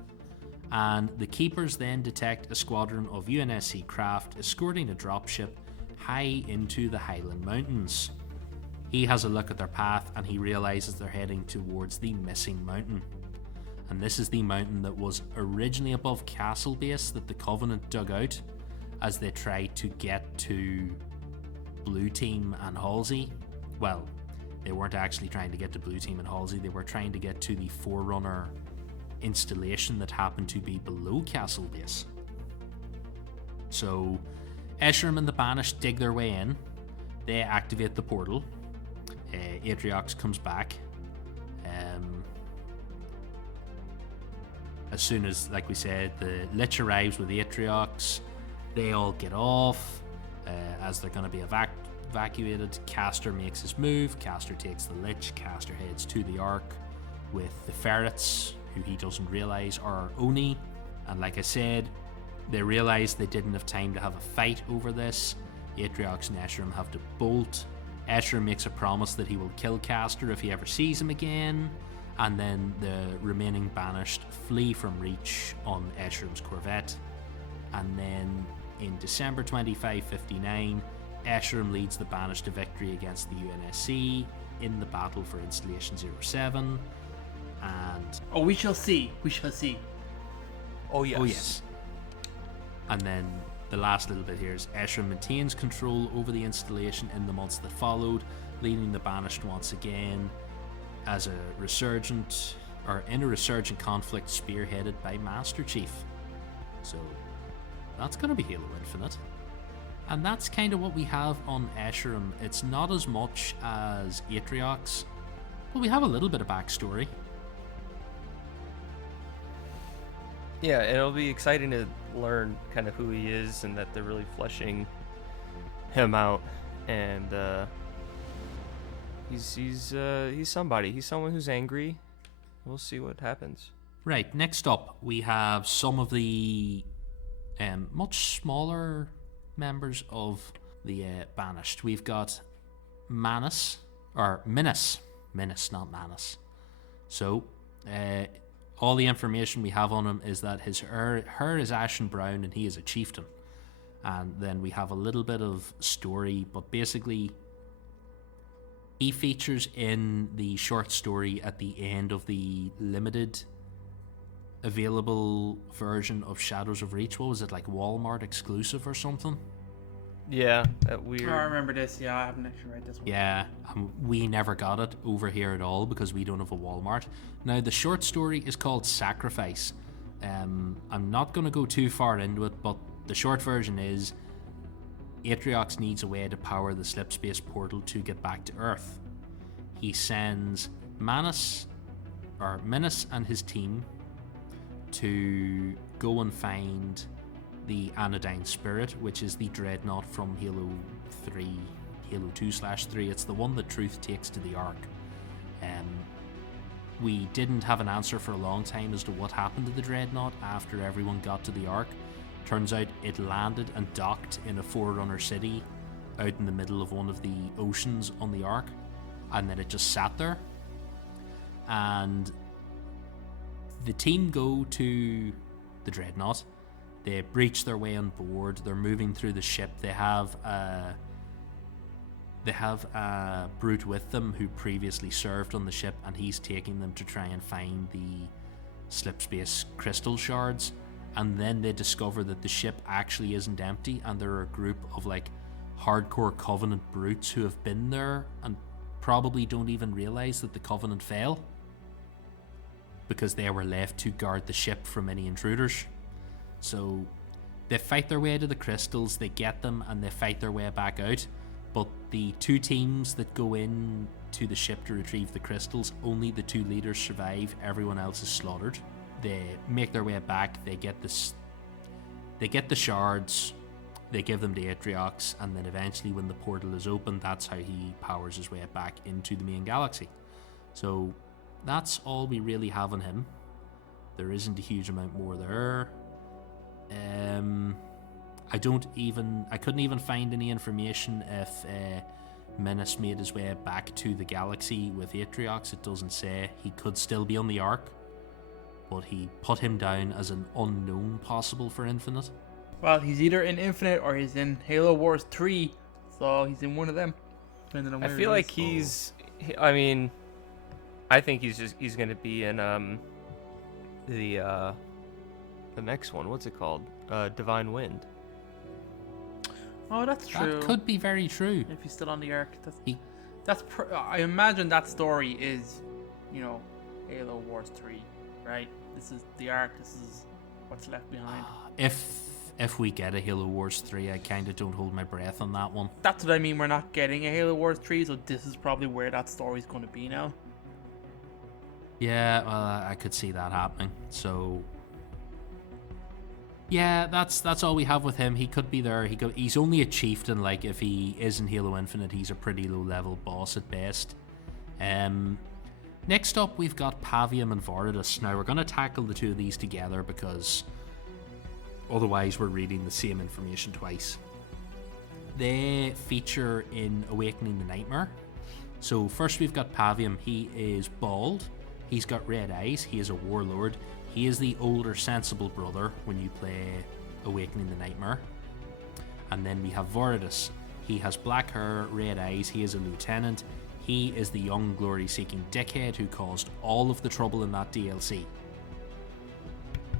And the Keepers then detect a squadron of UNSC craft escorting a dropship high into the Highland Mountains. He has a look at their path and he realizes they're heading towards the Missing Mountain. And this is the mountain that was originally above Castle Base that the Covenant dug out as they tried to get to Blue Team and Halsey. Well, they weren't actually trying to get to Blue Team and Halsey, they were trying to get to the Forerunner installation that happened to be below Castle Base. So Escharum and the Banished dig their way in. They activate the portal. Atriox comes back. As soon as, like we said, the Lich arrives with Atriox, they all get off. As they're going to be evacuated, Castor makes his move. Castor takes the Lich. Castor heads to the Ark with the ferrets, who he doesn't realize are Oni. And like I said, they realize they didn't have time to have a fight over this. Atriox and Escharum have to bolt. Escharum makes a promise that he will kill Castor if he ever sees him again. And then the remaining Banished flee from Reach on Escherum's Corvette. And then in December 2559, Escharum leads the Banished to victory against the UNSC in the battle for Installation 07. And we shall see. We shall see. Oh yes. Oh yes. And then the last little bit here is Escharum maintains control over the installation in the months that followed, leading the Banished once again as a resurgent conflict spearheaded by Master Chief. So that's going to be Halo Infinite. And that's kind of what we have on Escharum. It's not as much as Atriox, but we have a little bit of backstory. Yeah, it'll be exciting to learn kind of who he is and that they're really fleshing him out. And he's somebody. He's someone who's angry. We'll see what happens. Right, next up we have some of the much smaller members of the Banished. We've got Minas, not Manus. So all the information we have on him is that his hair is ashen brown and he is a chieftain. And then we have a little bit of story, but basically he features in the short story at the end of the limited available version of Shadows of Reach. What was it, like Walmart exclusive or something? Yeah, that weird. Oh, I remember this. Yeah, I haven't actually read this one. Yeah, we never got it over here at all because we don't have a Walmart. Now, the short story is called Sacrifice. I'm not going to go too far into it, but the short version is Atriox needs a way to power the slipspace portal to get back to Earth. He sends Minas and his team to go and find the Anodyne Spirit, which is the dreadnought from Halo 2/3. It's the one that Truth takes to the Ark. We didn't have an answer for a long time as to what happened to the dreadnought after everyone got to the Ark, Turns out it landed and docked in a Forerunner city out in the middle of one of the oceans on the Ark, and then it just sat there. And the team go to the Dreadnought. They breach their way on board. They're moving through the ship. They have a brute with them who previously served on the ship, and he's taking them to try and find the slipspace crystal shards. And then they discover that the ship actually isn't empty, and there are a group of like hardcore Covenant brutes who have been there and probably don't even realize that the Covenant fell, because they were left to guard the ship from any intruders. So they fight their way to the crystals, they get them, and they fight their way back out. But the two teams that go in to the ship to retrieve the crystals, only the two leaders survive, everyone else is slaughtered. They make their way back, they get the shards, they give them to Atriox, and then eventually when the portal is open, that's how he powers his way back into the main galaxy. So that's all we really have on him. There isn't a huge amount more there. I couldn't even find any information if Minas made his way back to the galaxy with Atriox. It doesn't say. He could still be on the Ark, but he put him down as an unknown possible for Infinite. Well, he's either in Infinite or he's in Halo Wars 3, so he's in one of them. I feel like I mean, I think he's going to be in the next one. What's it called? Divine Wind. Oh, that's true. That could be very true. If he's still on the Ark, I imagine that story is, Halo Wars 3, right? This is the Ark. This is what's left behind. If we get a Halo Wars 3, I kind of don't hold my breath on that one. That's what I mean. We're not getting a Halo Wars 3, so this is probably where that story's going to be now. Yeah, well, I could see that happening. So, yeah, that's all we have with him. He could be there. He's only a chieftain. Like, if he is in Halo Infinite, he's a pretty low-level boss at best. Next up, we've got Pavium and Zeretus. Now, we're going to tackle the two of these together because otherwise we're reading the same information twice. They feature in Awakening the Nightmare. So first we've got Pavium. He is bald. He's got red eyes. He is a warlord. He is the older, sensible brother when you play Awakening the Nightmare. And then we have Zeretus. He has black hair, red eyes. He is a lieutenant. He is the young, glory-seeking dickhead who caused all of the trouble in that DLC.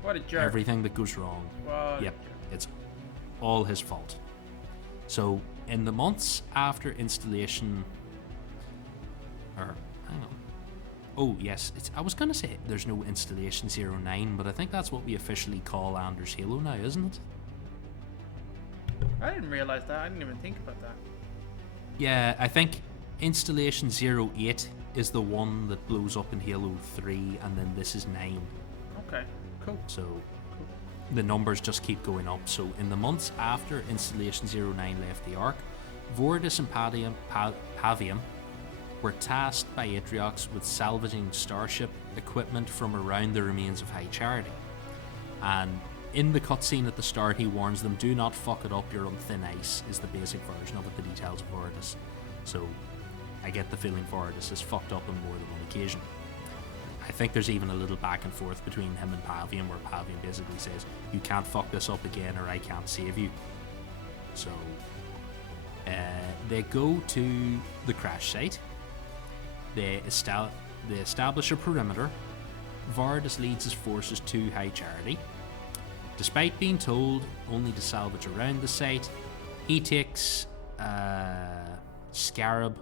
What a jerk. Everything that goes wrong. Yep, it's all his fault. So, in the months after installation... hang on. Oh, yes, I was going to say there's no Installation 09, but I think that's what we officially call Anders Halo now, isn't it? I didn't realize that. I didn't even think about that. Yeah, I think Installation 08 is the one that blows up in Halo 3, and then this is 9. Okay, cool. So, the numbers just keep going up. So, in the months after Installation 09 left the Ark, Zeretus and Pavium were tasked by Atriox with salvaging starship equipment from around the remains of High Charity. And in the cutscene at the start, he warns them, do not fuck it up, you're on thin ice, is the basic version of it that he tells Zeretus. So, I get the feeling Zeretus is fucked up on more than one occasion. I think there's even a little back and forth between him and Pavium, where Pavium basically says, you can't fuck this up again or I can't save you. So, they go to the crash site. They establish a perimeter. Zeretus leads his forces to High Charity. Despite being told only to salvage around the site, he takes Escharum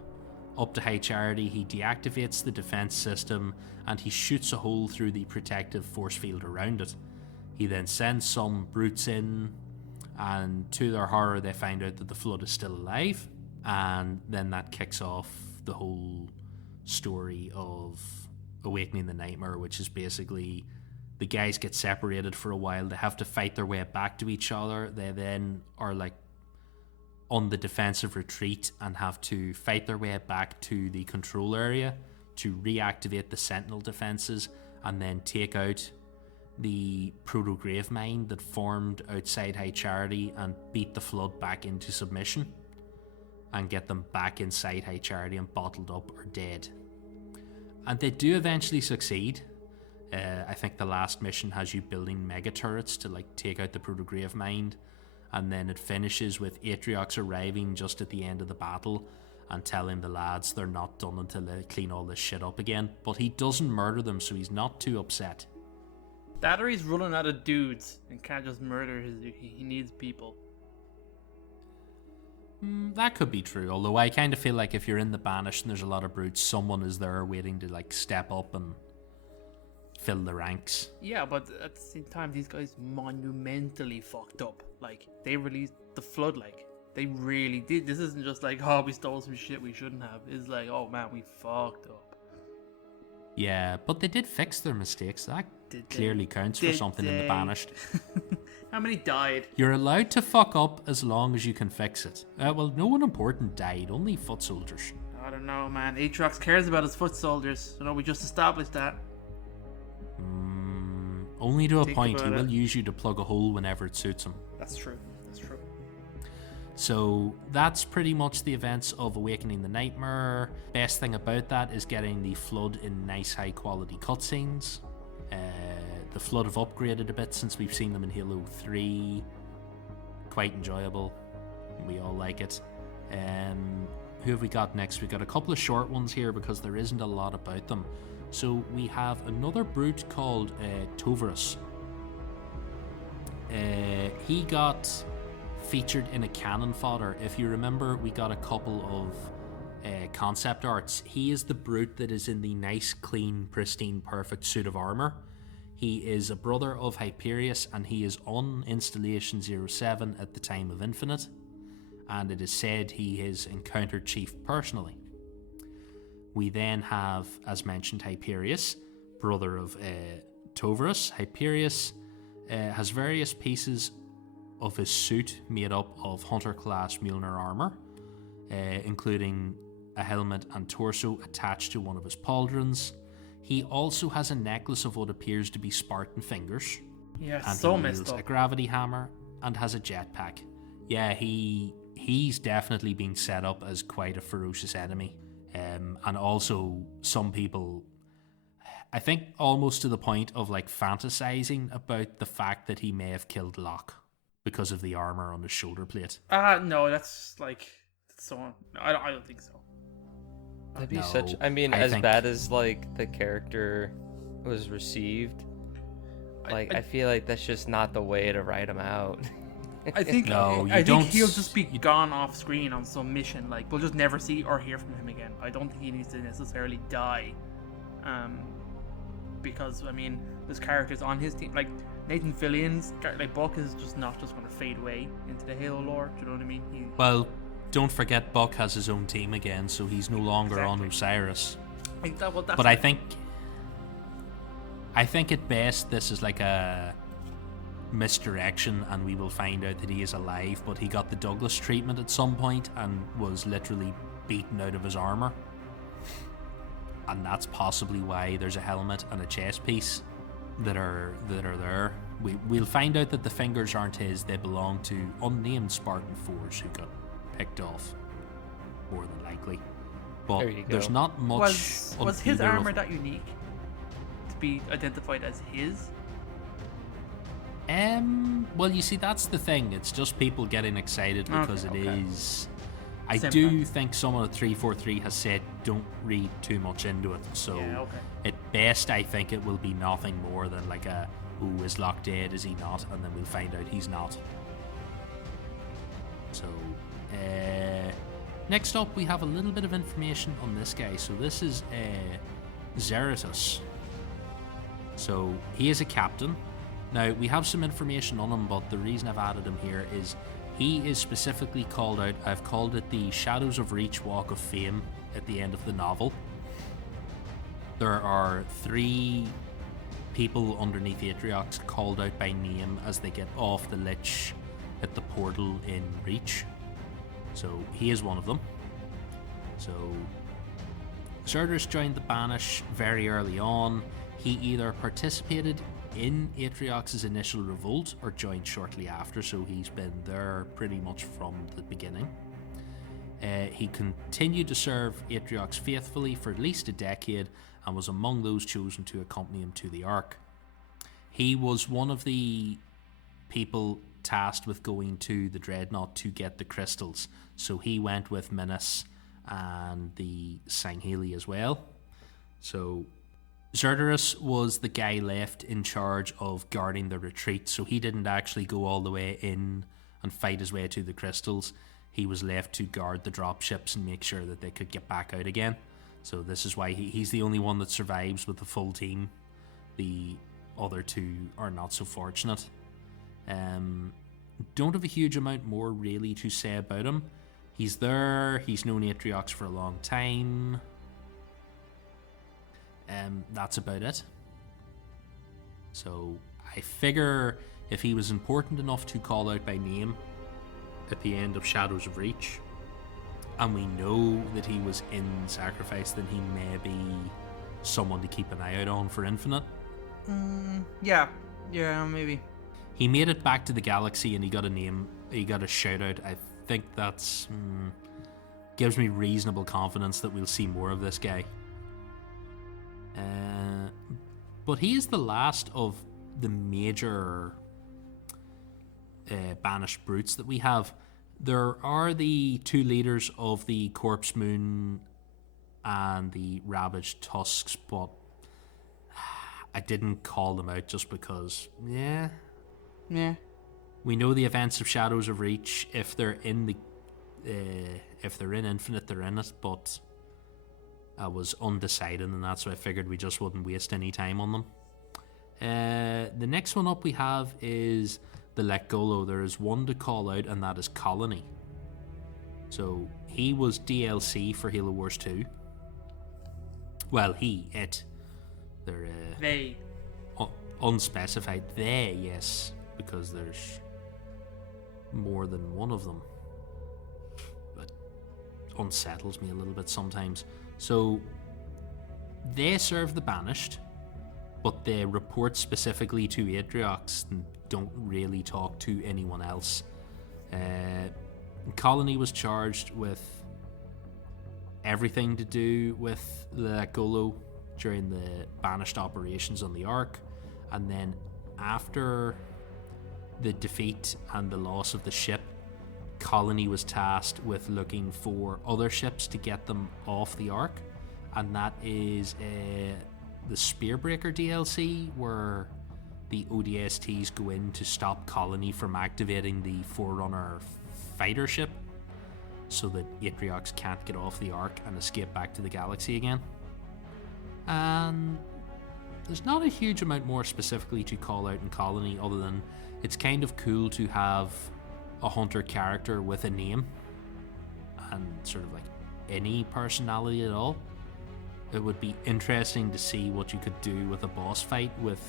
up to High Charity. He deactivates the defense system and he shoots a hole through the protective force field around it. He then sends some brutes in, and to their horror they find out that the Flood is still alive, and then that kicks off the whole story of Awakening the Nightmare, which is basically the guys get separated for a while. They have to fight their way back to each other. They then are like on the defensive retreat and have to fight their way back to the control area to reactivate the Sentinel defenses and then take out the proto-grave mine that formed outside High Charity and beat the Flood back into submission and get them back inside High Charity and bottled up or dead. And they do eventually succeed. I think the last mission has you building mega turrets to like take out the proto-grave mine, and then it finishes with Atriox arriving just at the end of the battle and telling the lads they're not done until they clean all this shit up again. But he doesn't murder them, so he's not too upset. That or he's running out of dudes and can't just murder he needs people. That could be true, although I kind of feel like if you're in the Banished and there's a lot of brutes, someone is there waiting to like step up and fill the ranks. Yeah, but at the same time, these guys monumentally fucked up. Like, they released the Flood, like, they really did. This isn't just like, oh, we stole some shit we shouldn't have. It's like, oh man, we fucked up. Yeah, but they did fix their mistakes. That clearly counts for something in the Banished. How many died? You're allowed to fuck up as long as you can fix it. Well, no one important died, only foot soldiers. I don't know, man. Atriox cares about his foot soldiers. You know, we just established that. Only to a point. He will use you to plug a hole whenever it suits him. That's true. That's true. So that's pretty much the events of Awakening the Nightmare. Best thing about that is getting the Flood in nice high quality cutscenes. The Flood have upgraded a bit since we've seen them in Halo 3. Quite enjoyable. We all like it. Who have we got next? We've got a couple of short ones here because there isn't a lot about them. So we have another brute called Tovarus. He got featured in a cannon fodder. If you remember, we got a couple of concept arts. He is the brute that is in the nice, clean, pristine, perfect suit of armor. He is a brother of Hyperius, and he is on Installation 07 at the time of Infinite, and it is said he has encountered Chief personally. We then have, as mentioned, Hyperius, brother of Tovarus. Hyperius has various pieces of his suit made up of Hunter-class Mjolnir armor, including a helmet and torso attached to one of his pauldrons. He also has a necklace of what appears to be Spartan fingers. Yeah, and so he messed wields up. a gravity hammer and has a jetpack. Yeah, he's definitely been set up as quite a ferocious enemy. And also some people, I think almost to the point of like fantasizing about the fact that he may have killed Locke because of the armor on his shoulder plate. No, that's like, so I don't think so. That'd be No, such. I mean, I as think- bad as like the character was received, like I feel like that's just not the way to write him out. I think No, you I don't think he'll just be gone off screen on some mission. Like, we'll just never see or hear from him again. I don't think he needs to necessarily die, because I mean, there's characters on his team like Nathan Fillion's like Buck is just not just going to fade away into the Halo lore. Do you know what I mean? Well, don't forget Buck has his own team again, so he's no longer on Osiris. But I think at best this is like a misdirection, and we will find out that he is alive, but he got the Douglas treatment at some point and was literally beaten out of his armor, and that's possibly why there's a helmet and a chest piece that are there. We'll find out that the fingers aren't his. They belong to unnamed Spartan 4s who got picked off, more than likely. But There you go. there's not much Was his either of armor them. that unique to be identified as his? Well, you see, that's the thing. It's just people getting excited because Okay, it okay. is. I Same do time. think someone at 343 has said don't read too much into it. So Yeah, okay. at best, I think it will be nothing more than like a, "Ooh, is Locke dead? Is he not?" And then we'll find out he's not. So, next up, we have a little bit of information on this guy. So this is Zeretus. So he is a captain. Now, we have some information on him, but the reason I've added him here is he is specifically called out. I've called it the Shadows of Reach Walk of Fame at the end of the novel. There are 3 people underneath Atriox called out by name as they get off the Lich at the portal in Reach. So he is one of them. So Zeretus joined the Banished very early on. He either participated in Atriox's initial revolt or joined shortly after, so he's been there pretty much from the beginning. He continued to serve Atriox faithfully for at least a decade and was among those chosen to accompany him to the Ark. He was one of the people tasked with going to the Dreadnought to get the crystals, so he went with Minas and the Sangheli as well. So Zeretus was the guy left in charge of guarding the retreat, so he didn't actually go all the way in and fight his way to the crystals. He was left to guard the dropships and make sure that they could get back out again. So this is why he's the only one that survives with the full team. The other two are not so fortunate. Don't have a huge amount more really to say about him. He's there, he's known Atriox for a long time. That's about it. So I figure if he was important enough to call out by name at the end of Shadows of Reach, and we know that he was in Sacrifice, then he may be someone to keep an eye out on for Infinite. Yeah, maybe. He made it back to the galaxy and he got a name, he got a shout out. I think that's gives me reasonable confidence that we'll see more of this guy. But he is the last of the major banished brutes that we have. There are the two leaders of the Corpse Moon and the Ravaged Tusks, but I didn't call them out just because, yeah. We know the events of Shadows of Reach. If they're in Infinite, they're in it, but I was undecided, and that's why I figured we just wouldn't waste any time on them. The next one up we have is the Lekgolo. There is one to call out, and that is Colony. So he was DLC for Halo Wars 2. Well, they're They. Unspecified. They, yes, because there's more than one of them. But unsettles me a little bit sometimes. So they serve the Banished, but they report specifically to Atriox and don't really talk to anyone else. Colony was charged with everything to do with the Golo during the Banished operations on the Ark, and then after the defeat and the loss of the ship, Colony was tasked with looking for other ships to get them off the Ark, and that is the Spearbreaker DLC, where the ODSTs go in to stop Colony from activating the Forerunner fighter ship so that Atriox can't get off the Ark and escape back to the galaxy again. And there's not a huge amount more specifically to call out in Colony, other than it's kind of cool to have a hunter character with a name and sort of like any personality at all. It would be interesting to see what you could do with a boss fight with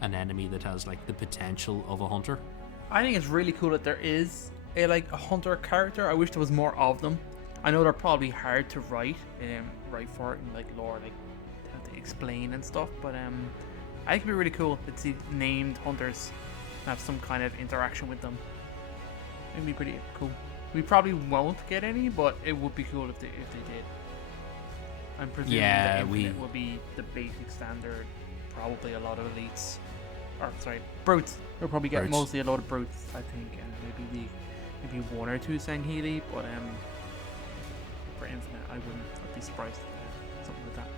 an enemy that has like the potential of a hunter. I think it's really cool that there is a hunter character. I wish there was more of them. I know they're probably hard to write for it in like lore, like have to explain and stuff, but I think it'd be really cool to see named hunters have some kind of interaction with them. It'd be pretty cool. We probably won't get any, but it would be cool if they did. I'm presuming that Infinite will be the basic standard. Probably a lot of elites, brutes. We'll probably get mostly a lot of brutes, I think, and maybe one or two Sangheli. But for Infinite, I'd be surprised if something like that.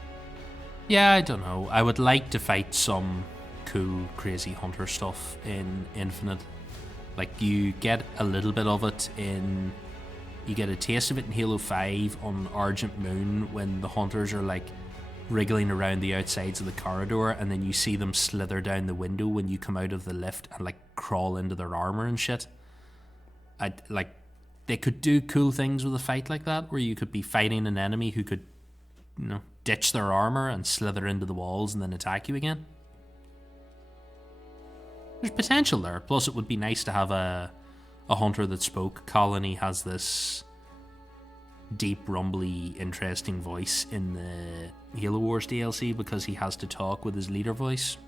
Yeah, I don't know. I would like to fight some cool, crazy hunter stuff in Infinite. Like, you get a little bit of it you get a taste of it in Halo 5 on Argent Moon when the hunters are like wriggling around the outsides of the corridor, and then you see them slither down the window when you come out of the lift and like crawl into their armor and shit. They could do cool things with a fight like that, where you could be fighting an enemy who could, ditch their armor and slither into the walls and then attack you again. There's potential there. Plus, it would be nice to have a hunter that spoke. Colony has this deep, rumbly, interesting voice in the Halo Wars DLC because he has to talk with his leader voice.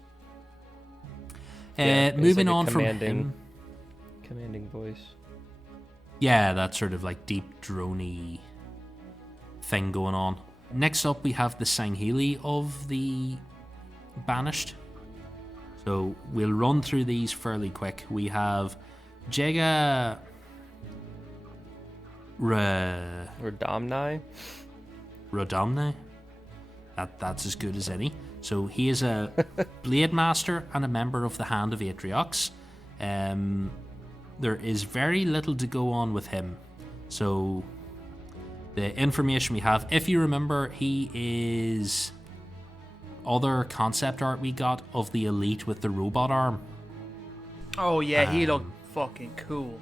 Moving like on from commanding him. voice. Yeah, that sort of like deep droney thing going on. Next up, we have the Sangheili of the Banished. So we'll run through these fairly quick. We have Jega Rdomnai. Rdomnai. That's as good as any. So he is a Blade Master and a member of the Hand of Atriox. There is very little to go on with him. So the information we have, if you remember, he is other concept art we got of the Elite with the robot arm. Oh yeah, he looked fucking cool.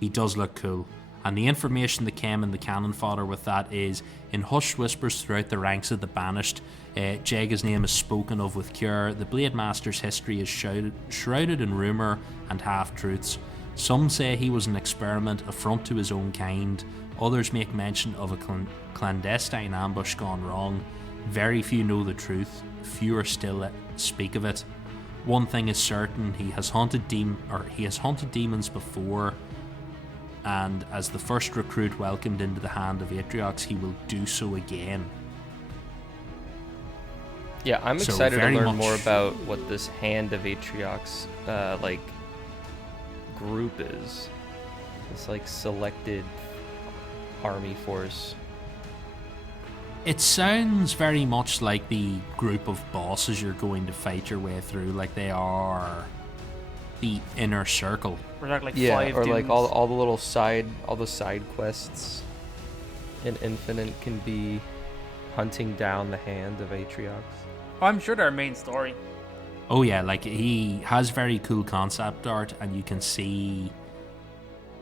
He does look cool. And the information that came in the cannon fodder with that is, in hushed whispers throughout the ranks of the Banished, Jega's name is spoken of with cure. The Blade Master's history is shrouded in rumour and half-truths. Some say he was an experiment, affront to his own kind. Others make mention of a clandestine ambush gone wrong. Very few know the truth. Fewer still speak of it. One thing is certain: he has haunted demons before, and as the first recruit welcomed into the Hand of Atriox, he will do so again. Yeah, I'm So excited to very learn much- more about what this Hand of Atriox group is. This like selected army force. It sounds very much like the group of bosses you're going to fight your way through, like they are the inner circle. We're talking like Yeah, five or like dudes. all the little side quests in Infinite can be hunting down the Hand of Atriox. Oh, I'm sure they're our main story. Oh yeah, like he has very cool concept art, and you can see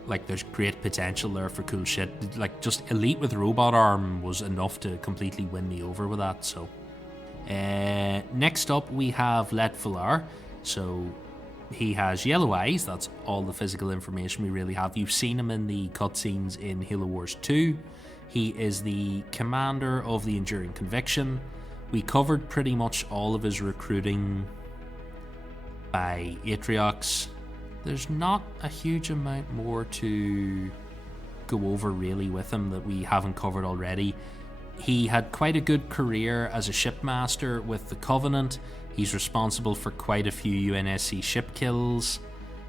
like there's great potential there for cool shit. Like just Elite with robot arm was enough to completely win me over with that. So next up we have Let Volir. So he has yellow eyes. That's all the physical information we really have. You've seen him in the cutscenes in Halo Wars 2. He is the commander of the Enduring Conviction. We covered pretty much all of his recruiting by Atriox. There's not a huge amount more to go over really with him that we haven't covered already. He had quite a good career as a shipmaster with the Covenant. He's responsible for quite a few UNSC ship kills.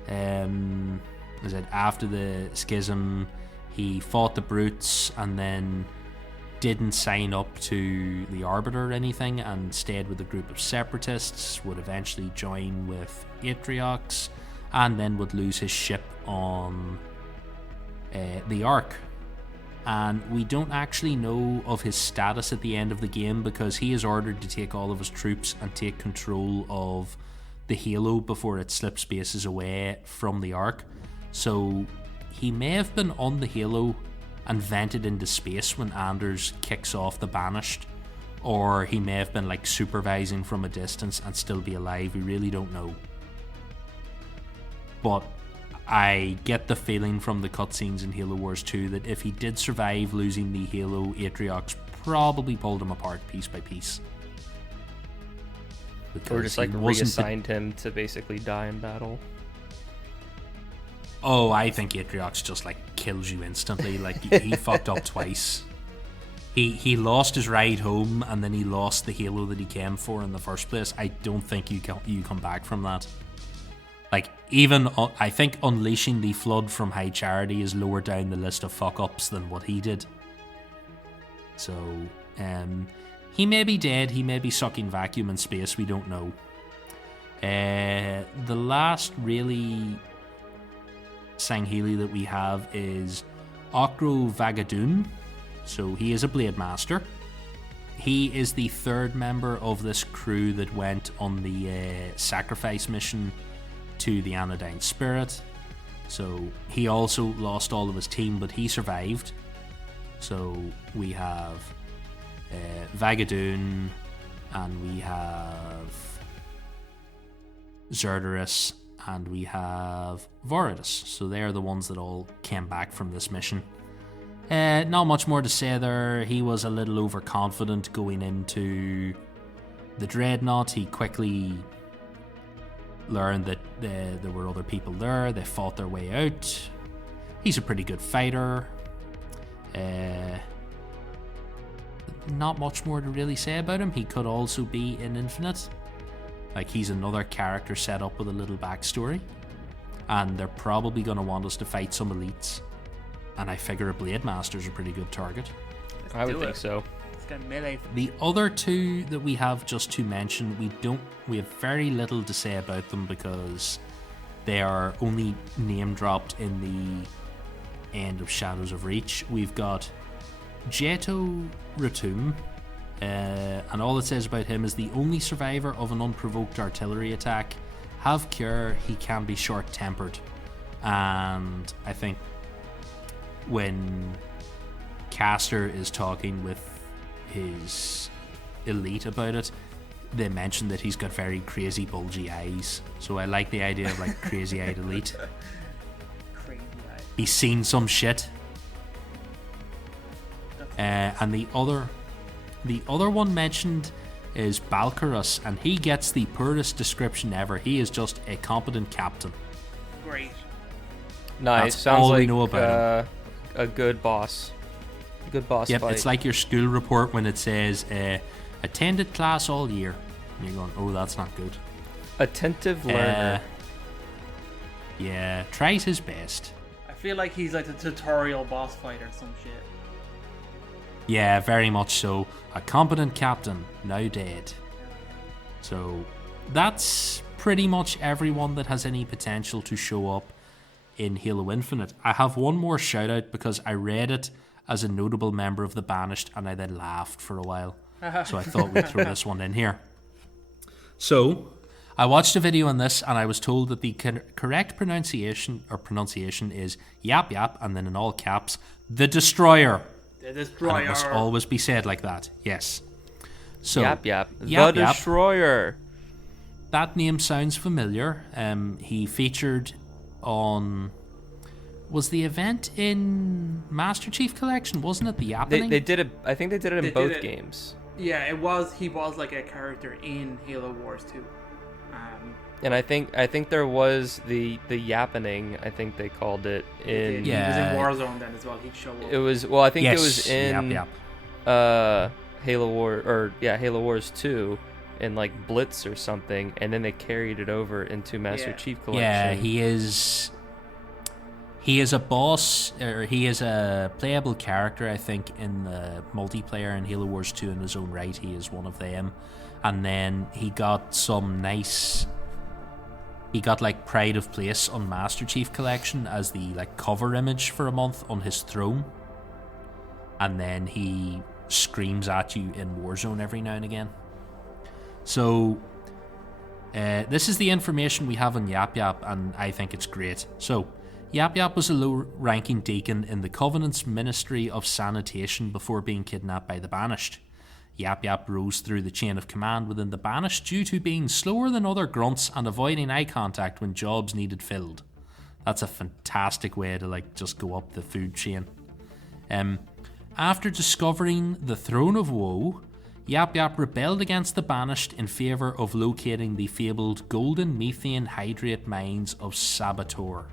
After the schism, he fought the Brutes and then didn't sign up to the Arbiter or anything and stayed with a group of separatists, would eventually join with Atriox, and then would lose his ship on the Ark. And we don't actually know of his status at the end of the game because he is ordered to take all of his troops and take control of the Halo before it slips bases away from the Ark. So he may have been on the Halo and vented into space when Anders kicks off the Banished, or he may have been like supervising from a distance and still be alive. We really don't know. But I get the feeling from the cutscenes in Halo Wars 2 that if he did survive losing the Halo, Atriox probably pulled him apart piece by piece. Or just like he wasn't reassigned him to basically die in battle. Oh, I think Atriox just like kills you instantly. Like he fucked up twice. He lost his ride home, and then he lost the Halo that he came for in the first place. I don't think you come back from that. Like even I think unleashing the Flood from High Charity is lower down the list of fuck ups than what he did. So he may be dead. He may be sucking vacuum in space. We don't know. The last really Sangheili that we have is Okro Vagaduun. So he is a Blade Master. He is the third member of this crew that went on the sacrifice mission to the Anodyne Spirit. So he also lost all of his team, but he survived. So we have Vagaduun, and we have Zeretus, and we have Zeretus. So they are the ones that all came back from this mission. Not much more to say there. He was a little overconfident going into the Dreadnought. He quickly learn that there were other people there. They fought their way out. He's a pretty good fighter. Not much more to really say about him. He could also be in Infinite. Like, he's another character set up with a little backstory. And they're probably going to want us to fight some elites. And I figure a Blade Master's a pretty good target. I would think so. It's got melee. The other two that we have just to mention, we have very little to say about them because they are only name dropped in the end of Shadows of Reach. We've got Jato Ratum, and all it says about him is the only survivor of an unprovoked artillery attack. Have cure, he can be short-tempered. And I think when Caster is talking with his elite about it, they mention that he's got very crazy bulgy eyes. So I like the idea of like crazy-eyed elite. Crazy eye. He's seen some shit. And the other one mentioned is Balkarus, and he gets the poorest description ever. He is just a competent captain. Great. Nice. That's Sounds all we like know about a good boss. Good boss Yep, fight. it's like your school report when it says attended class all year. And you're going, oh, that's not good. Attentive learner. Yeah, tries his best. I feel like he's like a tutorial boss fight or some shit. Yeah, very much so. A competent captain, now dead. So that's pretty much everyone that has any potential to show up in Halo Infinite. I have one more shout out because I read it as a notable member of the Banished and I then laughed for a while. So I thought we'd throw this one in here. So I watched a video on this and I was told that the correct pronunciation is Yapyap, and then in all caps, the Destroyer. The Destroyer. And it must always be said like that. Yes. So Yapyap the Yapyap, Destroyer. that name sounds familiar. He featured on... Was the event in Master Chief Collection? Wasn't it the Yappening? They did it. I think they did it in They both did it. games. Yeah, it was. He was like a character in Halo Wars 2. And I think there was the Yappening. I think they called it in. He was Yeah. in Warzone then as well. He'd show up. It was I think Yes, it was in Yap. Halo Wars 2 in like Blitz or something, and then they carried it over into Master Yeah. Chief Collection. Yeah, he is a boss, or he is a playable character, I think, in the multiplayer in Halo Wars 2 in his own right. He is one of them. And then he got like Pride of Place on Master Chief Collection as the like cover image for a month on his throne. And then he screams at you in Warzone every now and again. So this is the information we have on Yapyap, and I think it's great. So Yapyap was a low-ranking deacon in the Covenant's Ministry of Sanitation before being kidnapped by the Banished. Yapyap rose through the chain of command within the Banished due to being slower than other grunts and avoiding eye contact when jobs needed filled. That's a fantastic way to like just go up the food chain. After discovering the Throne of Woe, Yapyap rebelled against the Banished in favour of locating the fabled golden methane hydrate mines of Saboteur,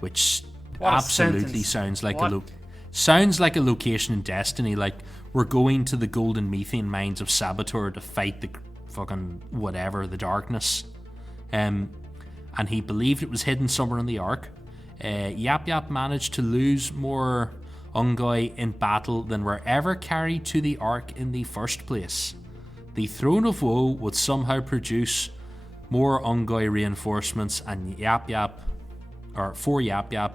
which What a absolutely sentence. sounds like What? sounds like a location in Destiny. Like, we're going to the golden methane mines of Saboteur to fight the fucking whatever, the darkness. And he believed it was hidden somewhere in the Ark. Yapyap managed to lose more Ungoi in battle than were ever carried to the Ark in the first place. The Throne of Woe would somehow produce more Ungoi reinforcements and for Yapyap,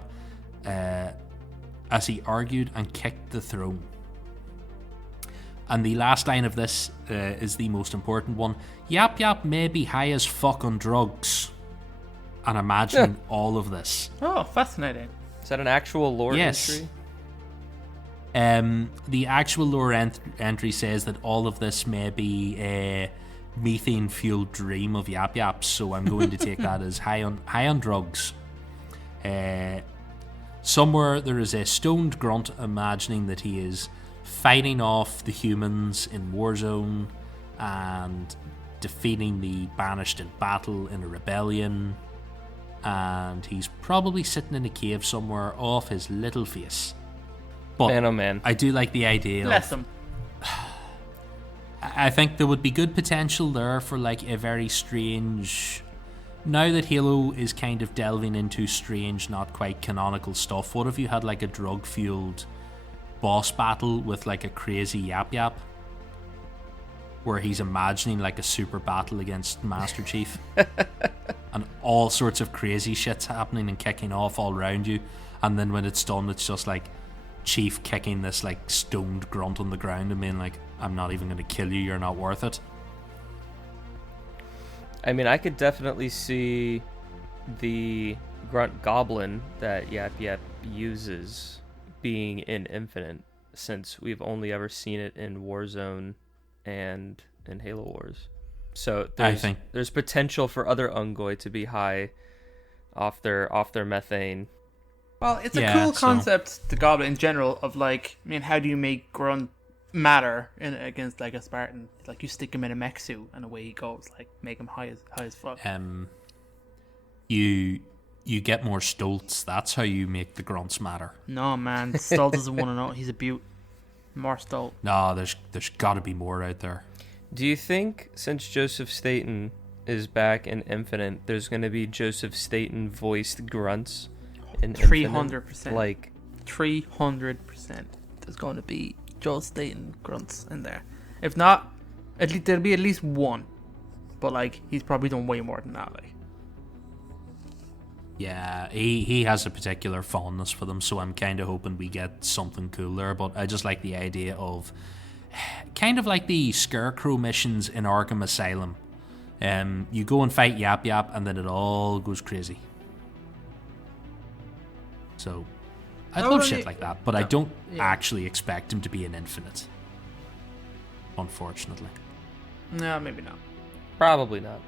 as he argued and kicked the throne. And the last line of this is the most important one. Yapyap may be high as fuck on drugs. And imagining all of this. Oh, fascinating. Is that an actual lore Yes. entry? The actual lore entry says that all of this may be a methane-fueled dream of Yapyap, so I'm going to take that as high on drugs. Somewhere there is a stoned grunt imagining that he is fighting off the humans in Warzone, and defeating the Banished in battle in a rebellion, and he's probably sitting in a cave somewhere off his little face. But Man, oh man. I do like the idea Bless of... him. I think there would be good potential there for like a very strange... Now that Halo is kind of delving into strange, not quite canonical stuff, what if you had like a drug-fueled boss battle with like a crazy Yapyap? Where he's imagining like a super battle against Master Chief. And all sorts of crazy shit's happening and kicking off all around you. And then when it's done, it's just like Chief kicking this like stoned grunt on the ground and being like, I'm not even going to kill you, you're not worth it. I mean, I could definitely see the grunt goblin that Yapyap uses being in Infinite, since we've only ever seen it in Warzone and in Halo Wars. So there's potential for other Ungoi to be high off their methane. Well, it's a cool concept, the Goblin in general, of like, I mean, how do you make grunt matter against like a Spartan? Like, you stick him in a mech suit and away he goes, like, make him high as fuck. You get more Stoltz. That's how you make the grunts matter. No, man, Stolt doesn't want to know. He's a beaut. More Stolt. No, there's got to be more out there. Do you think, since Joseph Staten is back in Infinite, there's going to be Joseph Staten voiced grunts in 300%. Like 300%. There's going to be Joel Staten grunts in there. If not, at least there'll be at least one. But like, he's probably done way more than that. Like, yeah, he has a particular fondness for them, so I'm kind of hoping we get something cool there. But I just like the idea of kind of like the Scarecrow missions in Arkham Asylum. You go and fight Yapyap, and then it all goes crazy. So I'd love shit like that, but I don't actually expect him to be in Infinite. Unfortunately. no, maybe not. Probably not.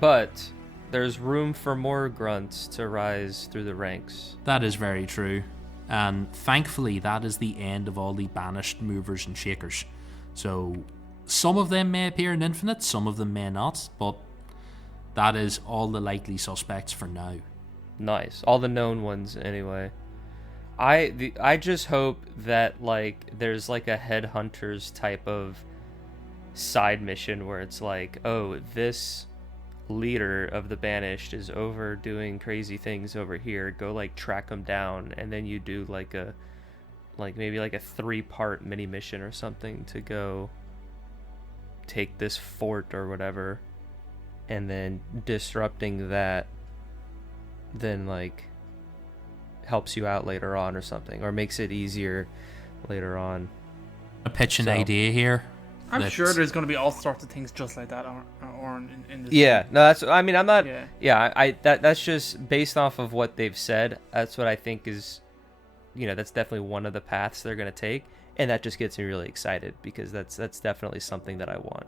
But there's room for more grunts to rise through the ranks. That is very true. And thankfully, that is the end of all the Banished movers and shakers. So some of them may appear in Infinite, some of them may not, but that is all the likely suspects for now. Nice. All the known ones, anyway. I just hope that like there's like a headhunters type of side mission where it's like, oh, this leader of the Banished is over doing crazy things over here. Go like track them down, and then you do like maybe a 3-part mini mission or something to go take this fort or whatever, and then disrupting that then like helps you out later on or something, or makes it easier later on. A pitch an idea here. I'm sure there's going to be all sorts of things just like that in this yeah, no, that's, I mean, I'm not, yeah, that's just based off of what they've said. That's what I think is, that's definitely one of the paths they're going to take, and that just gets me really excited, because that's definitely something that I want.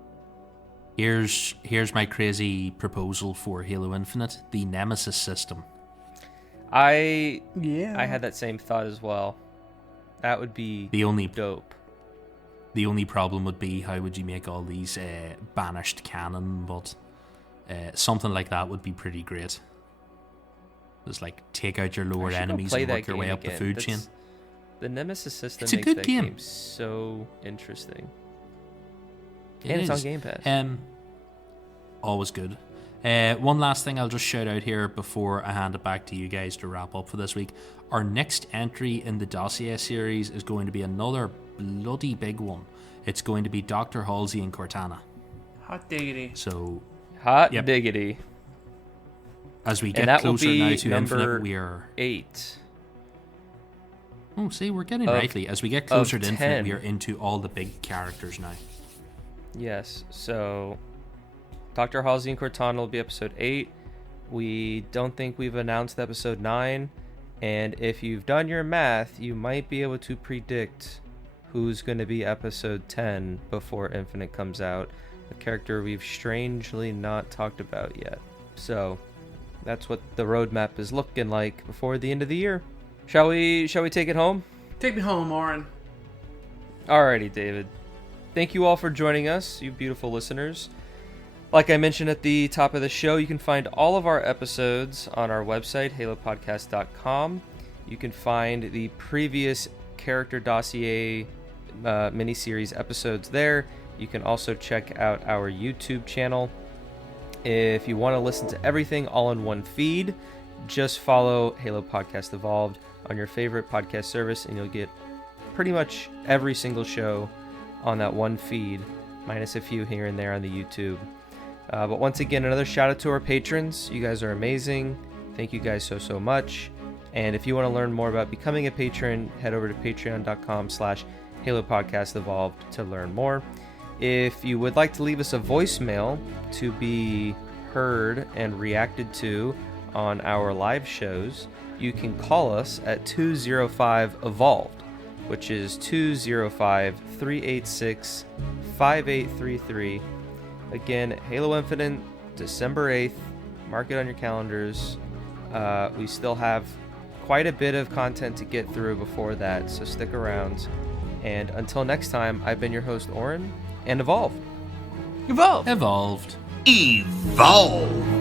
Here's my crazy proposal for Halo Infinite: the Nemesis system. I had that same thought as well. That would be dope. The only problem would be, how would you make all these Banished canon? But something like that would be pretty great. Just like take out your lower enemies and work your way up the food chain. The Nemesis system makes that game. Game so interesting. And it's on Game Pass. Always good. One last thing I'll just shout out here before I hand it back to you guys to wrap up for this week. Our next entry in the Dossier series is going to be another bloody big one. It's going to be Dr. Halsey and Cortana. Hot diggity. So, diggity. As we get closer now to number Infinite, we are 8. Oh, see, we're getting rightly. As we get closer to Infinite, we are into all the big characters now. Yes, so Dr. Halsey and Cortana will be episode 8. We don't think we've announced episode 9. And if you've done your math, you might be able to predict who's going to be episode 10 before Infinite comes out. A character we've strangely not talked about yet. So that's what the roadmap is looking like before the end of the year. Shall we take it home? Take me home, Oren. Alrighty, David. Thank you all for joining us, you beautiful listeners. Like I mentioned at the top of the show, you can find all of our episodes on our website, halopodcast.com. You can find the previous character dossier miniseries episodes there. You can also check out our YouTube channel. If you want to listen to everything all in one feed, just follow Halo Podcast Evolved on your favorite podcast service, and you'll get pretty much every single show on that one feed, minus a few here and there on the YouTube. But once again, another shout out to our patrons. You guys are amazing. Thank you guys so much. And if you want to learn more about becoming a patron, head over to patreon.com/HaloPodcastEvolved to learn more. If you would like to leave us a voicemail to be heard and reacted to on our live shows, you can call us at 205-EVOLVED, which is 205-386-5833. Again, Halo Infinite, December 8th. Mark it on your calendars. We still have quite a bit of content to get through before that, so stick around. And until next time, I've been your host, Oren, and Evolve. Evolve! Evolved. Evolve!